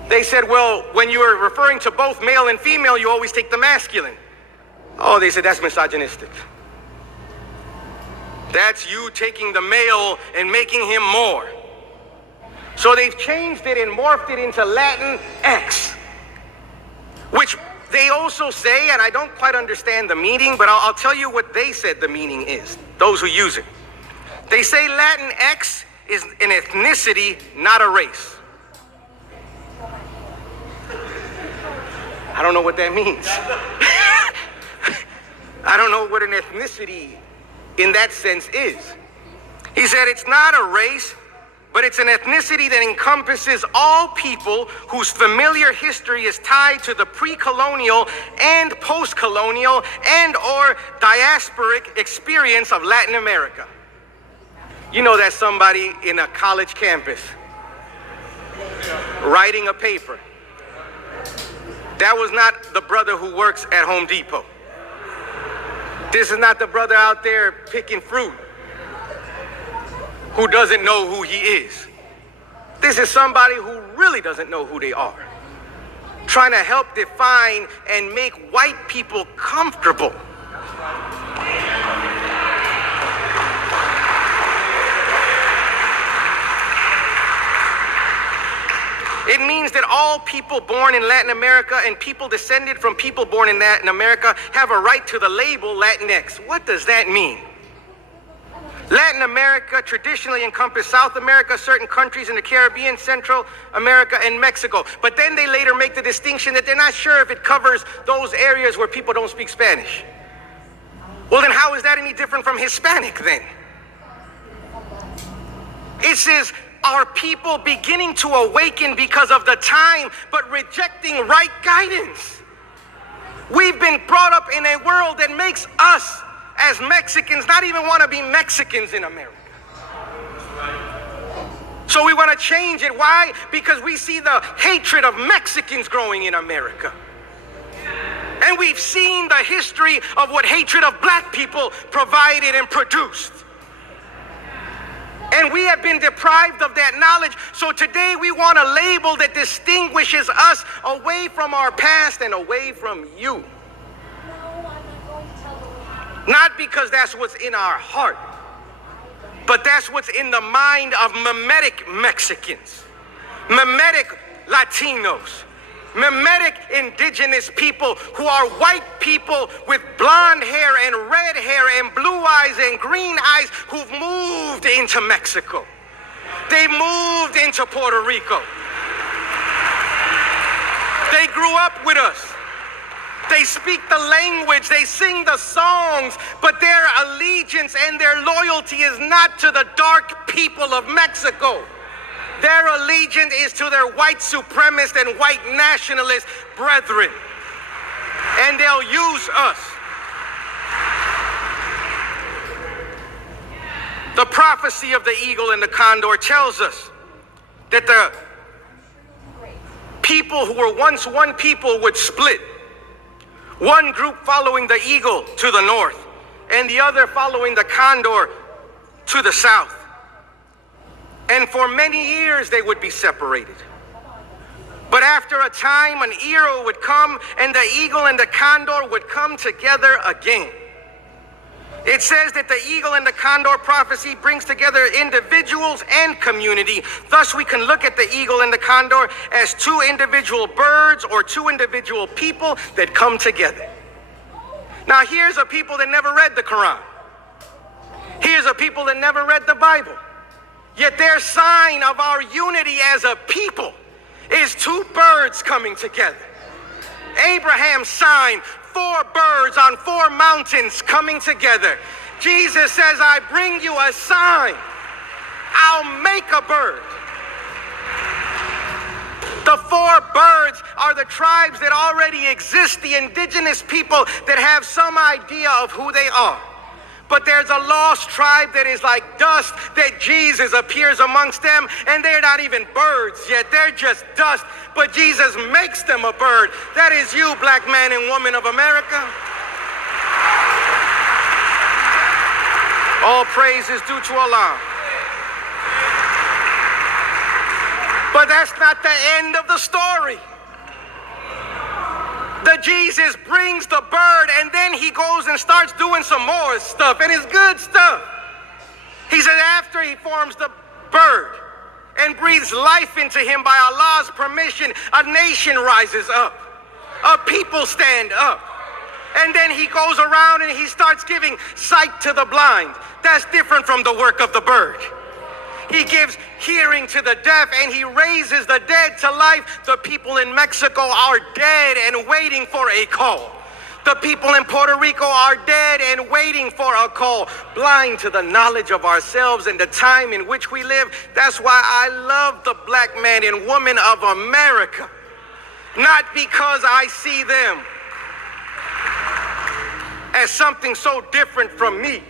They said, well, when you're referring to both male and female, you always take the masculine. Oh, they said, that's misogynistic. That's you taking the male and making him more. So they've changed it and morphed it into Latinx, which they also say, and I don't quite understand the meaning, but I'll tell you what they said the meaning is, those who use it. They say Latinx is an ethnicity, not a race. I don't know what that means. I don't know what an ethnicity in that sense is. He said it's not a race, but it's an ethnicity that encompasses all people whose familiar history is tied to the pre-colonial and post-colonial and or diasporic experience of Latin America. You know that's somebody in a college campus writing a paper. That was not the brother who works at Home Depot. This is not the brother out there picking fruit who doesn't know who he is. This is somebody who really doesn't know who they are, trying to help define and make white people comfortable. It means that all people born in Latin America and people descended from people born in Latin America have a right to the label Latinx. What does that mean? Latin America traditionally encompassed South America, certain countries in the Caribbean, Central America, and Mexico. But then they later make the distinction that they're not sure if it covers those areas where people don't speak Spanish. Well, then how is that any different from Hispanic then? It says, are people beginning to awaken because of the time, but rejecting right guidance? We've been brought up in a world that makes us as Mexicans not even want to be Mexicans in America. So we want to change it. Why? Because we see the hatred of Mexicans growing in America. And we've seen the history of what hatred of black people provided and produced. And we have been deprived of that knowledge. So today we want a label that distinguishes us away from our past and away from you. Not because that's what's in our heart, but that's what's in the mind of mimetic Mexicans, mimetic Latinos, mimetic indigenous people who are white people with blonde hair and red hair and blue eyes and green eyes who've moved into Mexico. They moved into Puerto Rico. They grew up with us. They speak the language, they sing the songs, but their allegiance and their loyalty is not to the dark people of Mexico. Their allegiance is to their white supremacist and white nationalist brethren. And they'll use us. The prophecy of the eagle and the condor tells us that the people who were once one people would split. One group following the eagle to the north, and the other following the condor to the south. And for many years they would be separated. But after a time, an era would come, and the eagle and the condor would come together again. It says that the eagle and the condor prophecy brings together individuals and community. Thus, we can look at the eagle and the condor as two individual birds or two individual people that come together. Now, here's a people that never read the Quran. Here's a people that never read the Bible. Yet their sign of our unity as a people is two birds coming together. Abraham's sign, 4 birds on 4 mountains coming together. Jesus says, I bring you a sign. I'll make a bird. The 4 birds are the tribes that already exist, the indigenous people that have some idea of who they are. But there's a lost tribe that is like dust, that Jesus appears amongst them, and they're not even birds yet. They're just dust, but Jesus makes them a bird. That is you, black man and woman of America. All praise is due to Allah. But that's not the end of the story. The Jesus brings the bird, and then he goes and starts doing some more stuff, and it's good stuff. He said after he forms the bird and breathes life into him by Allah's permission, a nation rises up. A people stand up. And then he goes around and he starts giving sight to the blind. That's different from the work of the bird. He gives hearing to the deaf, and he raises the dead to life. The people in Mexico are dead and waiting for a call. The people in Puerto Rico are dead and waiting for a call, blind to the knowledge of ourselves and the time in which we live. That's why I love the black man and woman of America. Not because I see them as something so different from me,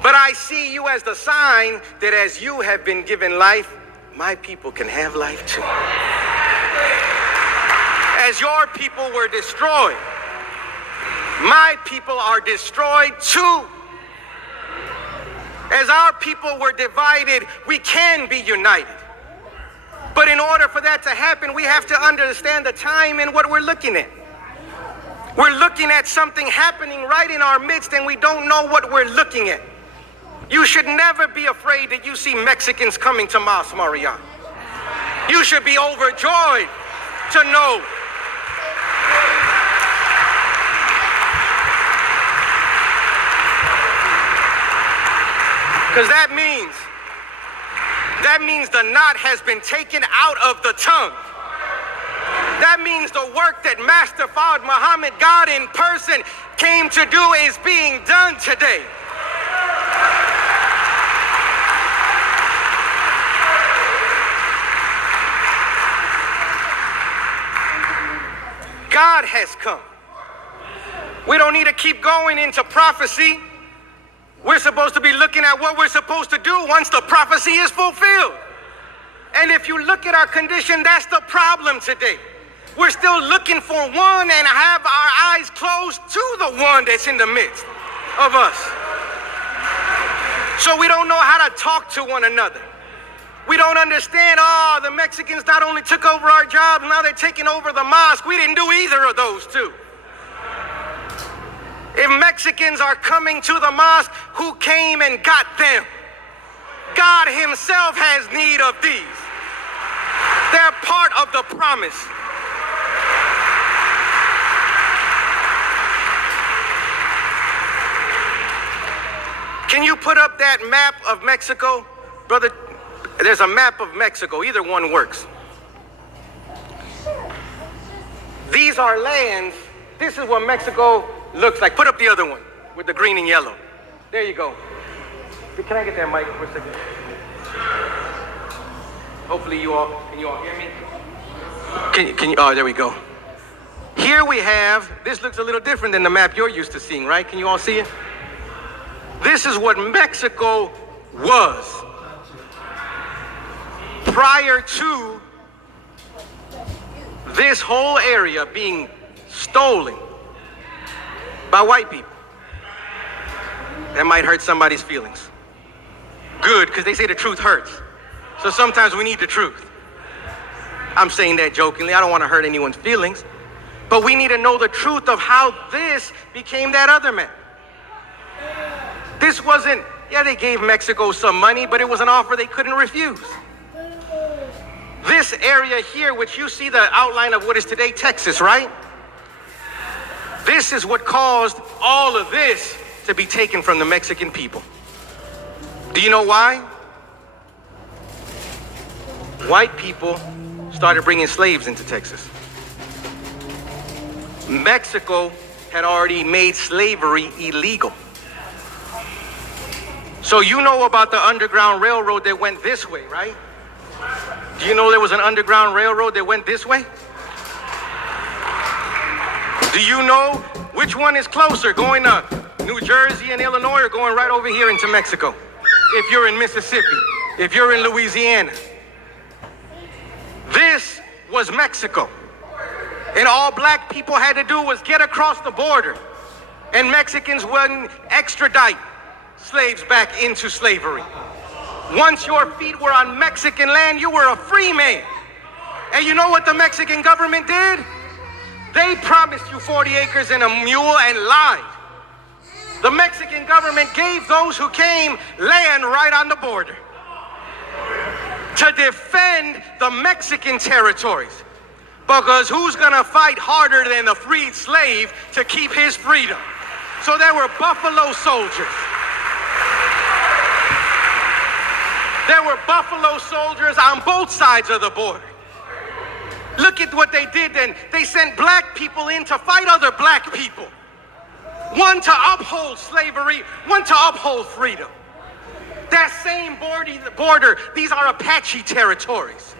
but I see you as the sign that as you have been given life, my people can have life too. As your people were destroyed, my people are destroyed too. As our people were divided, we can be united. But in order for that to happen, we have to understand the time and what we're looking at. We're looking at something happening right in our midst, and we don't know what we're looking at. You should never be afraid that you see Mexicans coming to Mas Marian. You should be overjoyed to know because that means the knot has been taken out of the tongue. That means the work that Master Fard Muhammad, God in person, came to do is being done today. God has come. We don't need to keep going into prophecy. We're supposed to be looking at what we're supposed to do once the prophecy is fulfilled. And if you look at our condition, that's the problem today. We're still looking for one and have our eyes closed to the one that's in the midst of us. So we don't know how to talk to one another. We don't understand, the Mexicans not only took over our jobs, now they're taking over the mosque. We didn't do either of those two. If Mexicans are coming to the mosque, who came and got them? God himself has need of these. They're part of the promise. Can you put up that map of Mexico, brother? There's a map of Mexico. Either one works. These are lands. This is what Mexico looks like. Put up the other one with the green and yellow. There you go. Can I get that mic for a second? Hopefully can you all hear me? Can you, there we go. Here we have, this looks a little different than the map you're used to seeing, right? Can you all see it? This is what Mexico was prior to this whole area being stolen by white people. That might hurt somebody's feelings. Good, because they say the truth hurts. So sometimes we need the truth. I'm saying that jokingly. I don't want to hurt anyone's feelings. But we need to know the truth of how this became that other man. This wasn't, they gave Mexico some money, but it was an offer they couldn't refuse. This area here, which you see the outline of what is today Texas, right? This is what caused all of this to be taken from the Mexican people. Do you know why? White people started bringing slaves into Texas. Mexico had already made slavery illegal. So you know about the Underground Railroad that went this way, right? Do you know there was an Underground Railroad that went this way? Do you know which one is closer, going to New Jersey and Illinois or going right over here into Mexico? If you're in Mississippi, if you're in Louisiana. This was Mexico. And all black people had to do was get across the border. And Mexicans wouldn't extradite slaves back into slavery. Once your feet were on Mexican land, you were a free man. And you know what the Mexican government did? They promised you 40 acres and a mule and lied. The Mexican government gave those who came land right on the border to defend the Mexican territories. Because who's gonna fight harder than the freed slave to keep his freedom? So there were buffalo soldiers. There were buffalo soldiers on both sides of the border. Look at what they did then. They sent black people in to fight other black people. One to uphold slavery, one to uphold freedom. That same border, these are Apache territories.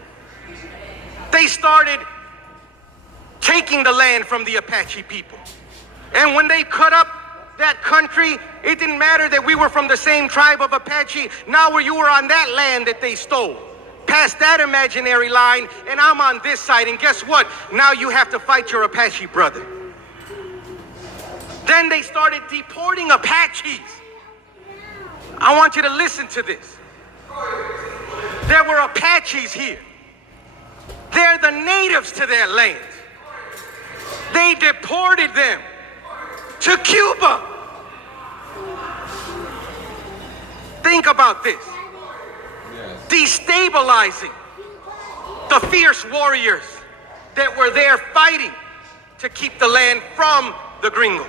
They started taking the land from the Apache people. And when they cut up that country, it didn't matter that we were from the same tribe of Apache. Now you were on that land that they stole. Past that imaginary line, and I'm on this side, and guess what? Now you have to fight your Apache brother. Then they started deporting Apaches. I want you to listen to this. There were Apaches here. They're the natives to their land. They deported them to Cuba. Think about this. Destabilizing the fierce warriors that were there fighting to keep the land from the gringos,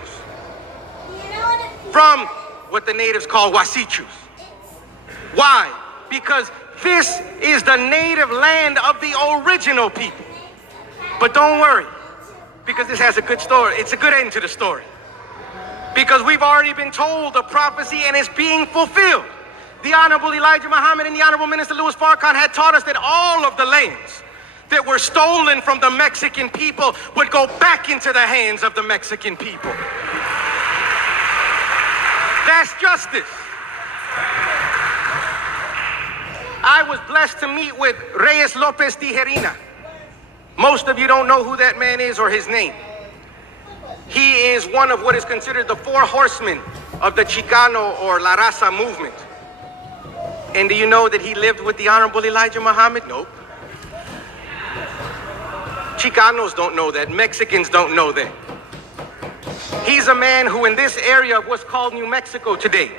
from what the natives call wasichus. Why? Because this is the native land of the original people. But don't worry, because this has a good story. It's a good end to the story. Because we've already been told the prophecy and it's being fulfilled. The Honorable Elijah Muhammad and the Honorable Minister Louis Farrakhan had taught us that all of the lands that were stolen from the Mexican people would go back into the hands of the Mexican people. That's justice. I was blessed to meet with Reyes Lopez Tijerina. Most of you don't know who that man is or his name. He is one of what is considered the four horsemen of the Chicano or La Raza movement. And do you know that he lived with the Honorable Elijah Muhammad? Nope. Chicanos don't know that. Mexicans don't know that. He's a man who in this area of what's called New Mexico today,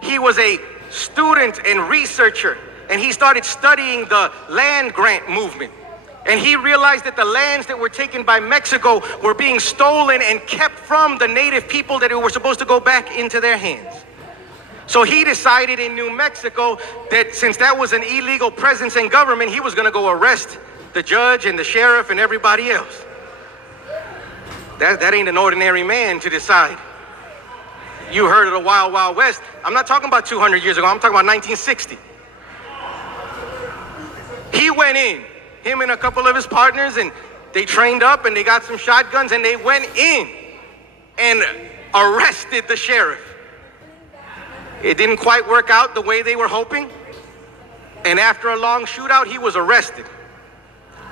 he was a student and researcher, and he started studying the land grant movement. And he realized that the lands that were taken by Mexico were being stolen and kept from the native people that were supposed to go back into their hands. So he decided in New Mexico that since that was an illegal presence in government, he was going to go arrest the judge and the sheriff and everybody else. That ain't an ordinary man to decide. You heard of the Wild Wild West. I'm not talking about 200 years ago. I'm talking about 1960. He went in, him and a couple of his partners, and they trained up and they got some shotguns and they went in and arrested the sheriff. It didn't quite work out the way they were hoping. And after a long shootout, he was arrested.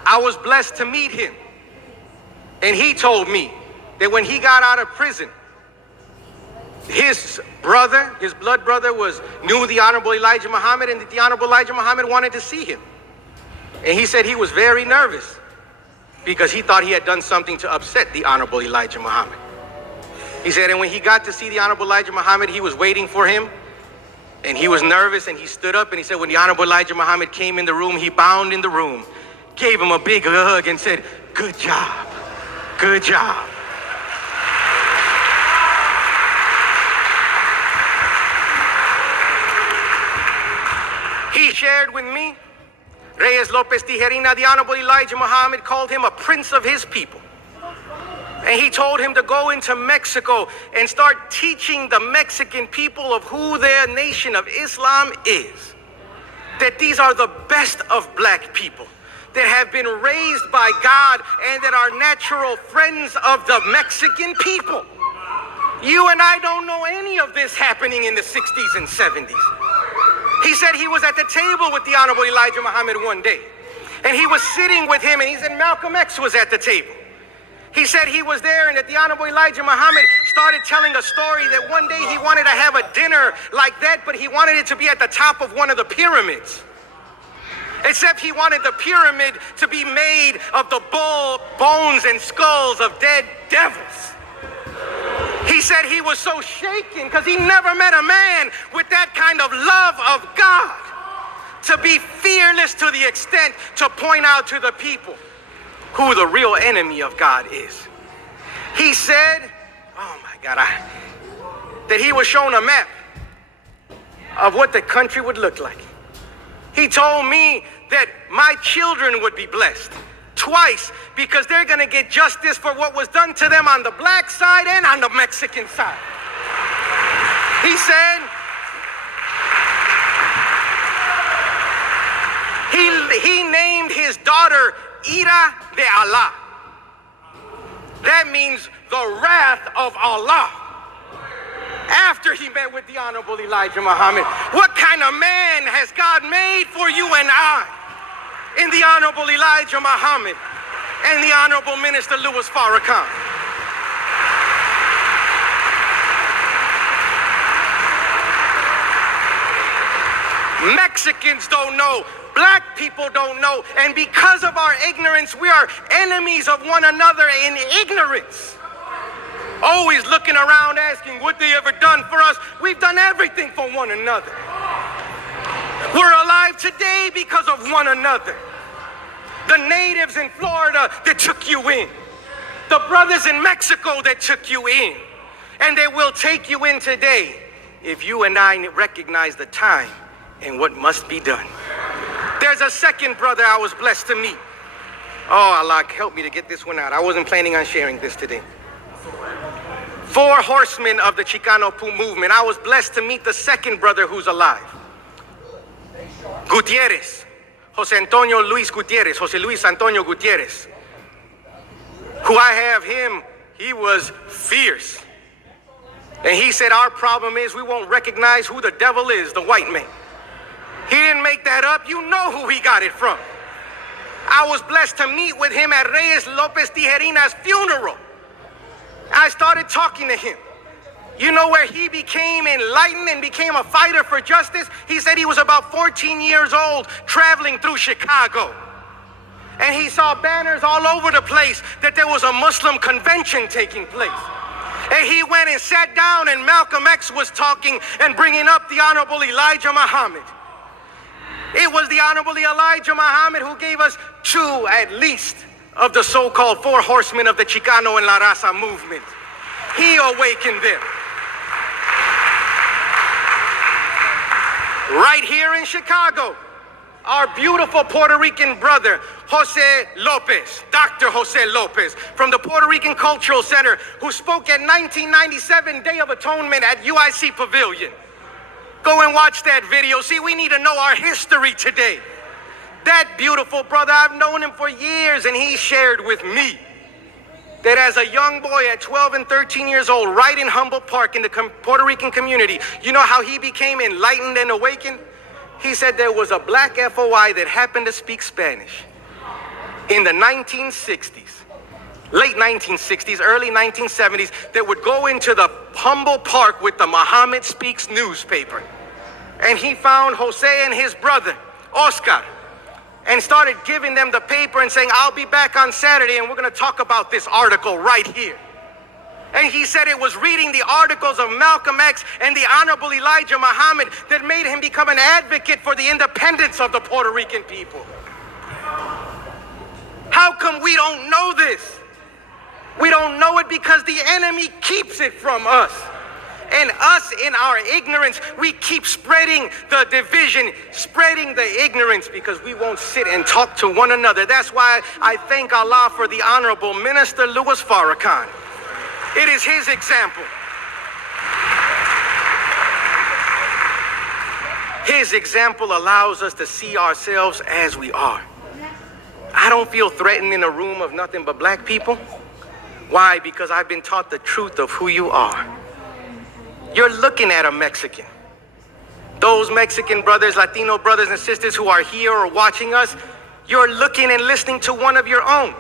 I was blessed to meet him. And he told me that when he got out of prison, his brother, his blood brother, knew the Honorable Elijah Muhammad, and that the Honorable Elijah Muhammad wanted to see him. And he said he was very nervous because he thought he had done something to upset the Honorable Elijah Muhammad. He said, and when he got to see the Honorable Elijah Muhammad, he was waiting for him, and he was nervous, and he stood up, and he said when the Honorable Elijah Muhammad came in the room, he bounded in the room, gave him a big hug, and said, "Good job, good job." He shared with me, Reyes Lopez Tijerina, the Honorable Elijah Muhammad called him a prince of his people. And he told him to go into Mexico and start teaching the Mexican people of who their nation of Islam is. That these are the best of black people that have been raised by God and that are natural friends of the Mexican people. You and I don't know any of this happening in the 60s and 70s. He said he was at the table with the Honorable Elijah Muhammad one day, and he was sitting with him, and he said Malcolm X was at the table. He said he was there and that the Honorable Elijah Muhammad started telling a story that one day he wanted to have a dinner like that, but he wanted it to be at the top of one of the pyramids. Except he wanted the pyramid to be made of the bones and skulls of dead devils. He said he was so shaken because he never met a man with that kind of love of God, to be fearless to the extent to point out to the people who the real enemy of God is. He said, oh my God, that he was shown a map of what the country would look like. He told me that my children would be blessed twice because they're going to get justice for what was done to them on the black side and on the Mexican side. He said he named his daughter Ira de Allah. That means the wrath of Allah. After he met with the Honorable Elijah Muhammad, what kind of man has God made for you and I in the Honorable Elijah Muhammad and the Honorable Minister Louis Farrakhan? Mexicans don't know. Black people don't know. And because of our ignorance, we are enemies of one another in ignorance. Always looking around asking what they ever done for us. We've done everything for one another. We're alive today because of one another. The natives in Florida that took you in. The brothers in Mexico that took you in. And they will take you in today if you and I recognize the time and what must be done. There's a second brother I was blessed to meet. Oh, Allah, help me to get this one out. I wasn't planning on sharing this today. 4 horsemen of the Chicano movement. I was blessed to meet the second brother who's alive. Gutierrez. Jose Antonio Luis Gutierrez. Jose Luis Antonio Gutierrez. Who I have him, he was fierce. And he said our problem is we won't recognize who the devil is, the white man. He didn't make that up. You know who he got it from. I was blessed to meet with him at Reyes Lopez Tijerina's funeral. I started talking to him. You know where he became enlightened and became a fighter for justice? He said he was about 14 years old traveling through Chicago. And he saw banners all over the place that there was a Muslim convention taking place. And he went and sat down and Malcolm X was talking and bringing up the Honorable Elijah Muhammad. It was the Honorable Elijah Muhammad who gave us 2 at least of the so-called 4 horsemen of the Chicano and La Raza movement. He awakened them. Right here in Chicago, our beautiful Puerto Rican brother, Jose Lopez, Dr. Jose Lopez, from the Puerto Rican Cultural Center, who spoke at 1997 Day of Atonement at UIC Pavilion. Go and watch that video. See, we need to know our history today. That beautiful brother, I've known him for years, and he shared with me that as a young boy at 12 and 13 years old, right in Humboldt Park in the Puerto Rican community, you know how he became enlightened and awakened? He said there was a black FOI that happened to speak Spanish in the 1960s, late 1960s, early 1970s, that would go into the Humboldt Park with the Muhammad Speaks newspaper. And he found Jose and his brother, Oscar, and started giving them the paper and saying, I'll be back on Saturday and we're going to talk about this article right here. And he said it was reading the articles of Malcolm X and the Honorable Elijah Muhammad that made him become an advocate for the independence of the Puerto Rican people. How come we don't know this? We don't know it because the enemy keeps it from us. And us in our ignorance, we keep spreading the division, spreading the ignorance because we won't sit and talk to one another. That's why I thank Allah for the Honorable Minister Louis Farrakhan. It is his example. His example allows us to see ourselves as we are. I don't feel threatened in a room of nothing but black people. Why? Because I've been taught the truth of who you are. You're looking at a Mexican. Those Mexican brothers, Latino brothers and sisters who are here or watching us, you're looking and listening to one of your own.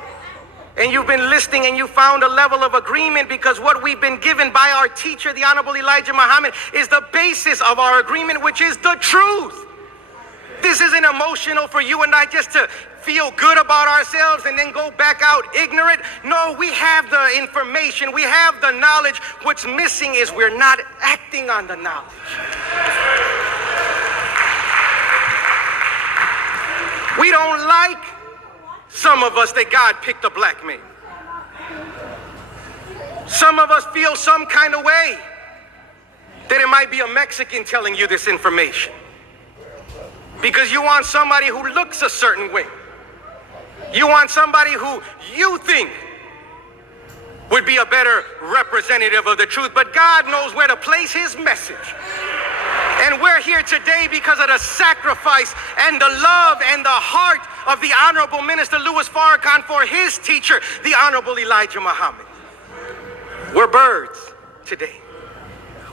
And you've been listening and you found a level of agreement because what we've been given by our teacher, the Honorable Elijah Muhammad, is the basis of our agreement, which is the truth. This isn't emotional for you and I just to feel good about ourselves and then go back out ignorant. No, we have the information. We have the knowledge. What's missing is we're not acting on the knowledge. We don't like some of us that God picked a black man. Some of us feel some kind of way that it might be a Mexican telling you this information. Because you want somebody who looks a certain way. You want somebody who you think would be a better representative of the truth. But God knows where to place his message. And we're here today because of the sacrifice and the love and the heart of the Honorable Minister Louis Farrakhan for his teacher, the Honorable Elijah Muhammad. We're birds today.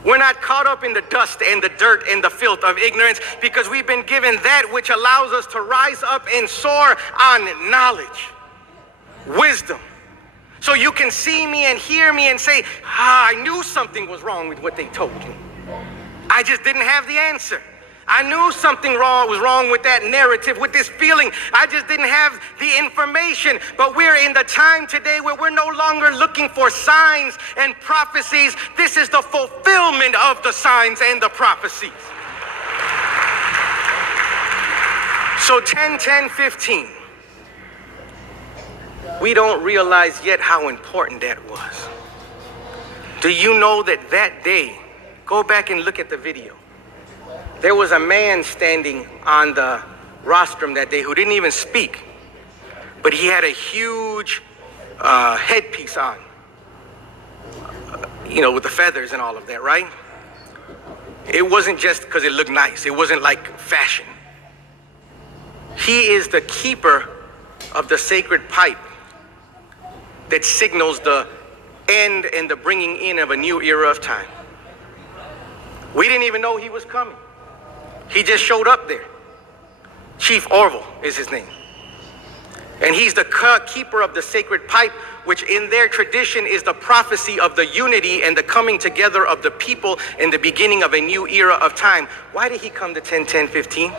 We're not caught up in the dust and the dirt and the filth of ignorance because we've been given that which allows us to rise up and soar on knowledge, wisdom. So you can see me and hear me and say, I knew something was wrong with what they told me. I just didn't have the answer. I knew something was wrong with that narrative, with this feeling. I just didn't have the information. But we're in the time today where we're no longer looking for signs and prophecies. This is the fulfillment of the signs and the prophecies. So 10-10-15. We don't realize yet how important that was. Do you know that that day, go back and look at the video. There was a man standing on the rostrum that day who didn't even speak, but he had a huge headpiece on, with the feathers and all of that, right? It wasn't just because it looked nice. It wasn't like fashion. He is the keeper of the sacred pipe that signals the end and the bringing in of a new era of time. We didn't even know he was coming. He just showed up there. Chief Orville is his name. And he's the keeper of the sacred pipe, which in their tradition is the prophecy of the unity and the coming together of the people in the beginning of a new era of time. Why did he come to 10-10-15?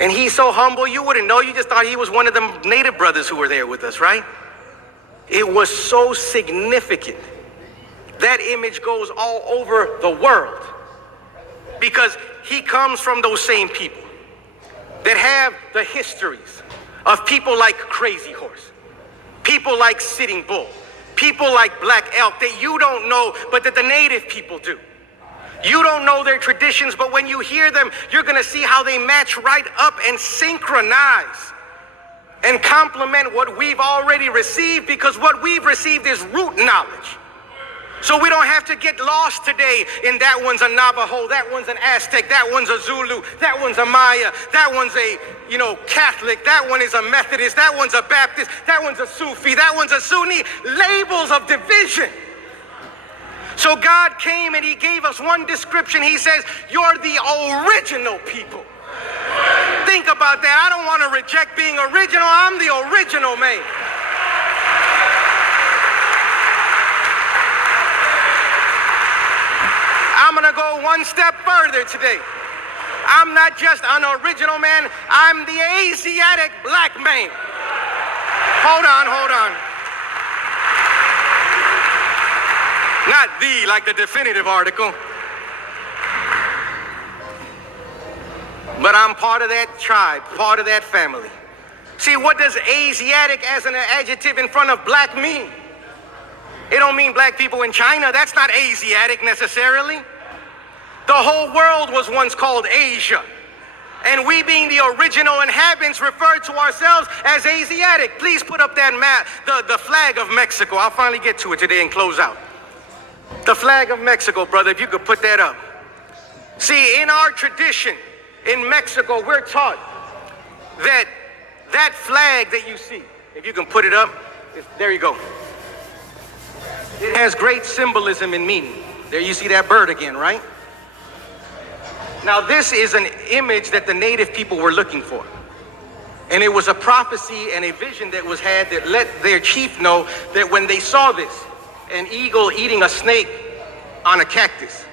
And he's so humble, you wouldn't know. You just thought he was one of the native brothers who were there with us, right? It was so significant. That image goes all over the world because he comes from those same people that have the histories of people like Crazy Horse, people like Sitting Bull, people like Black Elk that you don't know, but that the native people do. You don't know their traditions, but when you hear them, you're going to see how they match right up and synchronize and complement what we've already received, because what we've received is root knowledge. So we don't have to get lost today in that one's a Navajo, that one's an Aztec, that one's a Zulu, that one's a Maya, that one's a, Catholic, that one is a Methodist, that one's a Baptist, that one's a Sufi, that one's a Sunni. Labels of division. So God came and he gave us one description. He says, you're the original people. Think about that. I don't want to reject being original. I'm the original man. I'm going to go one step further today. I'm not just an original man. I'm the Asiatic black man. Hold on. Not the, like the definitive article. But I'm part of that tribe, part of that family. See, what does Asiatic as an adjective in front of black mean? It don't mean black people in China. That's not Asiatic necessarily. The whole world was once called Asia. And we, being the original inhabitants, refer to ourselves as Asiatic. Please put up that map, the flag of Mexico. I'll finally get to it today and close out. The flag of Mexico, brother, if you could put that up. See, in our tradition, in Mexico, we're taught that that flag that you see, if you can put it up, there you go. It has great symbolism and meaning. There you see that bird again, right? Now this is an image that the native people were looking for. And it was a prophecy and a vision that was had that let their chief know that when they saw this, an eagle eating a snake on a cactus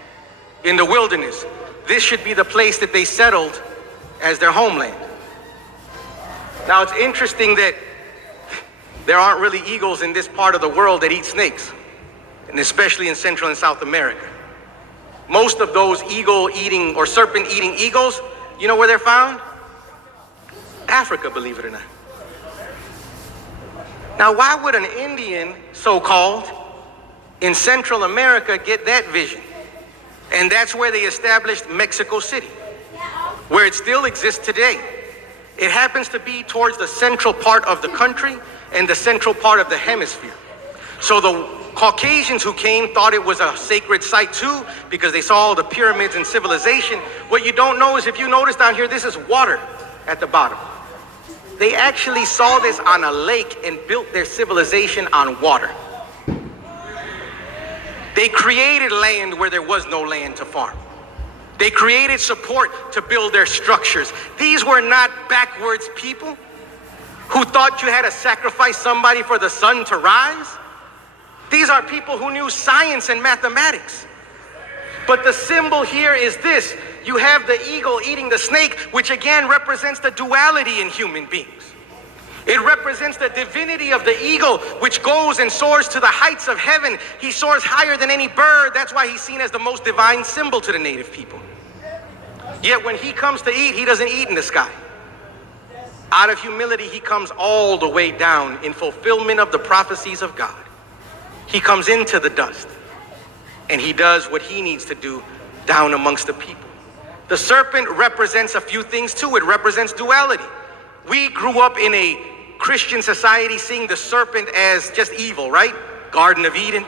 in the wilderness, this should be the place that they settled as their homeland. Now it's interesting that there aren't really eagles in this part of the world that eat snakes, and especially in Central and South America. Most of those eagle-eating or serpent-eating eagles, you know where they're found? Africa, believe it or not. Now, why would an Indian, so-called, in Central America get that vision? And that's where they established Mexico City, where it still exists today. It happens to be towards the central part of the country and the central part of the hemisphere. So the Caucasians who came thought it was a sacred site too, because they saw all the pyramids and civilization. What you don't know is, if you notice down here, this is water at the bottom. They actually saw this on a lake and built their civilization on water. They created land where there was no land to farm. They created support to build their structures. These were not backwards people who thought you had to sacrifice somebody for the sun to rise. These are people who knew science and mathematics. But the symbol here is this. You have the eagle eating the snake, which again represents the duality in human beings. It represents the divinity of the eagle, which goes and soars to the heights of heaven. He soars higher than any bird. That's why he's seen as the most divine symbol to the native people. Yet when he comes to eat, he doesn't eat in the sky. Out of humility, he comes all the way down in fulfillment of the prophecies of God. He comes into the dust, and he does what he needs to do down amongst the people. The serpent represents a few things too. It represents duality. We grew up in a Christian society seeing the serpent as just evil, right? Garden of Eden.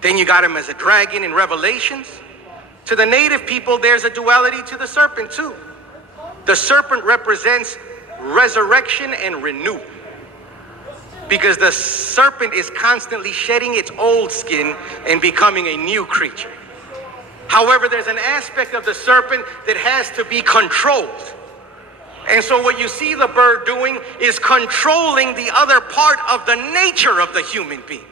Then you got him as a dragon in Revelations. To the native people, there's a duality to the serpent too. The serpent represents resurrection and renewal, because the serpent is constantly shedding its old skin and becoming a new creature. However, there's an aspect of the serpent that has to be controlled. And so what you see the bird doing is controlling the other part of the nature of the human being.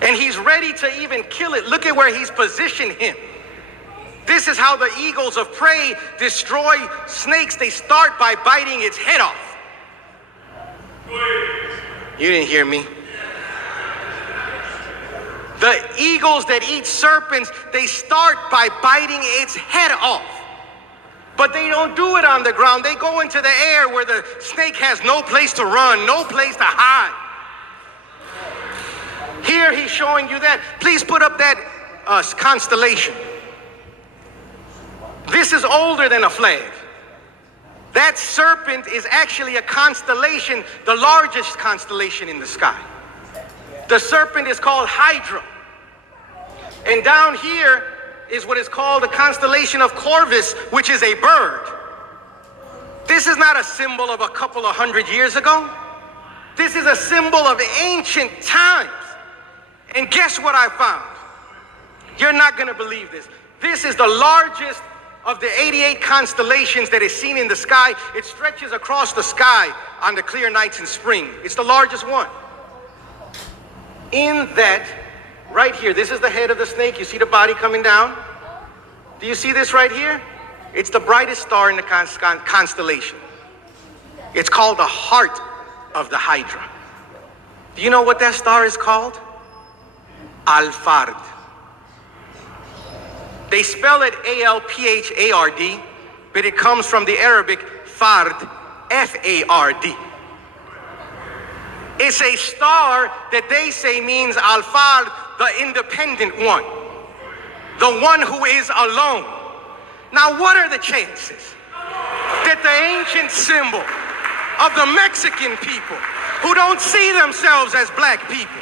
And he's ready to even kill it. Look at where he's positioned him. This is how the eagles of prey destroy snakes. They start by biting its head off. You didn't hear me. The eagles that eat serpents, they start by biting its head off. But they don't do it on the ground. They go into the air where the snake has no place to run, no place to hide. Here he's showing you that. Please put up that constellation. This is older than a flag. That serpent is actually a constellation, the largest constellation in the sky. The serpent is called Hydra. And down here is what is called the constellation of Corvus, which is a bird. This is not a symbol of a couple of hundred years ago. This is a symbol of ancient times. And guess what I found? You're not going to believe this. This is the largest of the 88 constellations that is seen in the sky. It stretches across the sky on the clear nights in spring. It's the largest one. In that, right here, this is the head of the snake. You see the body coming down? Do you see this right here? It's the brightest star in the constellation. It's called the heart of the Hydra. Do you know what that star is called? Al-Fard. They spell it A-L-P-H-A-R-D, but it comes from the Arabic Fard, F-A-R-D. It's a star that they say means Alfar, the independent one, the one who is alone. Now, what are the chances that the ancient symbol of the Mexican people, who don't see themselves as black people,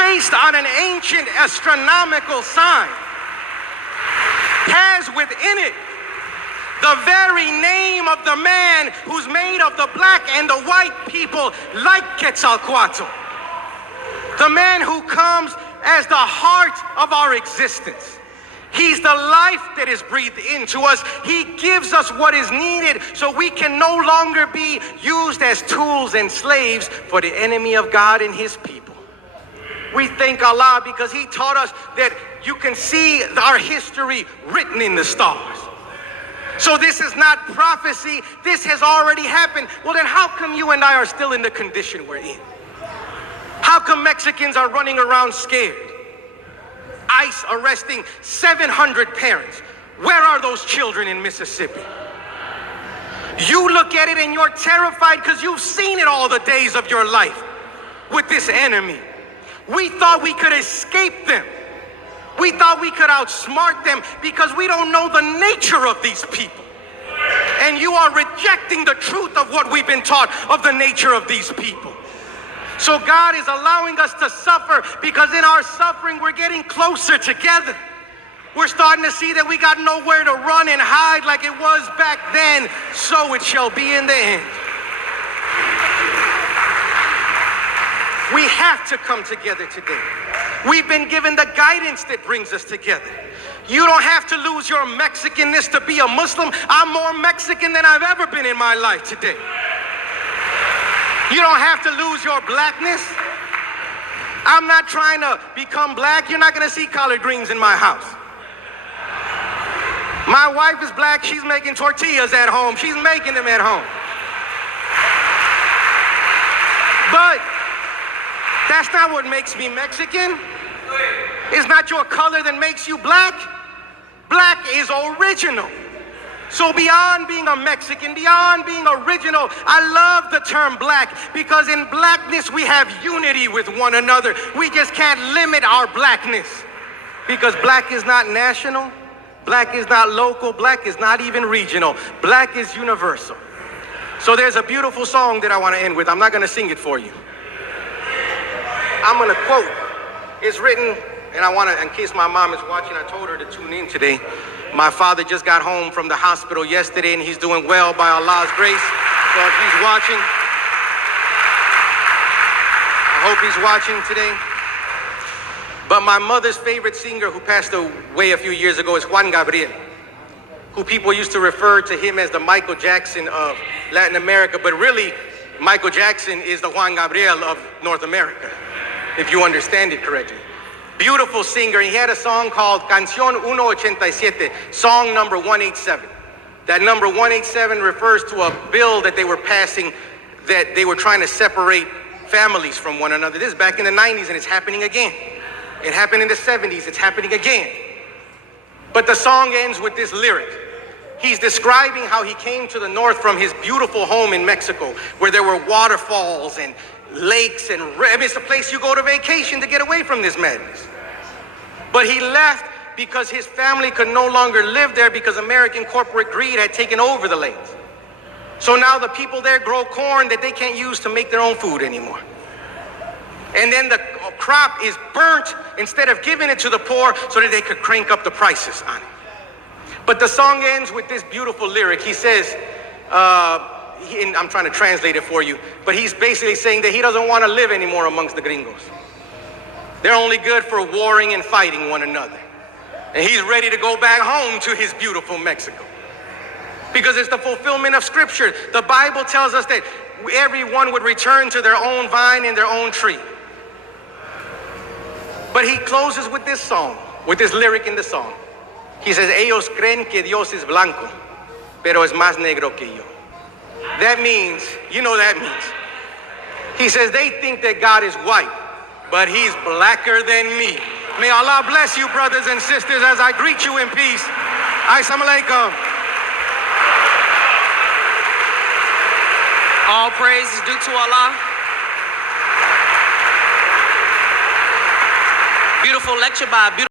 based on an ancient astronomical sign, has within it the very name of the man who's made of the black and the white people, like Quetzalcoatl, the man who comes as the heart of our existence. He's the life that is breathed into us. He gives us what is needed so we can no longer be used as tools and slaves for the enemy of God and his people. We thank Allah because he taught us that you can see our history written in the stars. So this is not prophecy. This has already happened. Well, then how come you and I are still in the condition we're in? How come Mexicans are running around scared? ICE arresting 700 parents. Where are those children in Mississippi? You look at it and you're terrified because you've seen it all the days of your life with this enemy. We thought we could escape them. We thought we could outsmart them because we don't know the nature of these people. And you are rejecting the truth of what we've been taught of the nature of these people. So God is allowing us to suffer because in our suffering we're getting closer together. We're starting to see that we got nowhere to run and hide like it was back then. So it shall be in the end. We have to come together today. We've been given the guidance that brings us together. You don't have to lose your Mexicanness to be a Muslim. I'm more Mexican than I've ever been in my life today. You don't have to lose your blackness. I'm not trying to become black. You're not going to see collard greens in my house. My wife is black. She's making tortillas at home. She's making them at home. But that's not what makes me Mexican. It's not your color that makes you black. Black is original. So beyond being a Mexican, beyond being original, I love the term black because in blackness we have unity with one another. We just can't limit our blackness because black is not national, black is not local, black is not even regional. Black is universal. So there's a beautiful song that I want to end with. I'm not going to sing it for you. I'm going to quote. It's written, and I want to, in case my mom is watching, I told her to tune in today. My father just got home from the hospital yesterday, and he's doing well by Allah's grace. So if he's watching, I hope he's watching today. But my mother's favorite singer who passed away a few years ago is Juan Gabriel, who people used to refer to him as the Michael Jackson of Latin America. But really, Michael Jackson is the Juan Gabriel of North America, if you understand it correctly. Beautiful singer. He had a song called Canción 187, song number 187. That number 187 refers to a bill that they were passing that they were trying to separate families from one another. This is back in the 90s and it's happening again. It happened in the 70s, it's happening again. But the song ends with this lyric. He's describing how he came to the north from his beautiful home in Mexico, where there were waterfalls and lakes and it's a place you go to vacation to get away from this madness. But he left because his family could no longer live there because American corporate greed had taken over the lands. So now the people there grow corn that they can't use to make their own food anymore. And then the crop is burnt instead of giving it to the poor so that they could crank up the prices on it. But the song ends with this beautiful lyric. He says, I'm trying to translate it for you, but he's basically saying that he doesn't want to live anymore amongst the gringos. They're only good for warring and fighting one another. And he's ready to go back home to his beautiful Mexico. Because it's the fulfillment of scripture. The Bible tells us that everyone would return to their own vine and their own tree. But he closes with this song, with this lyric in the song. He says, ellos creen que Dios es blanco, pero es más negro que yo. That means, you know that means. He says they think that God is white, but he's blacker than me. May Allah bless you, brothers and sisters, as I greet you in peace. Assalamu alaikum. All praise is due to Allah. Beautiful lecture by a beautiful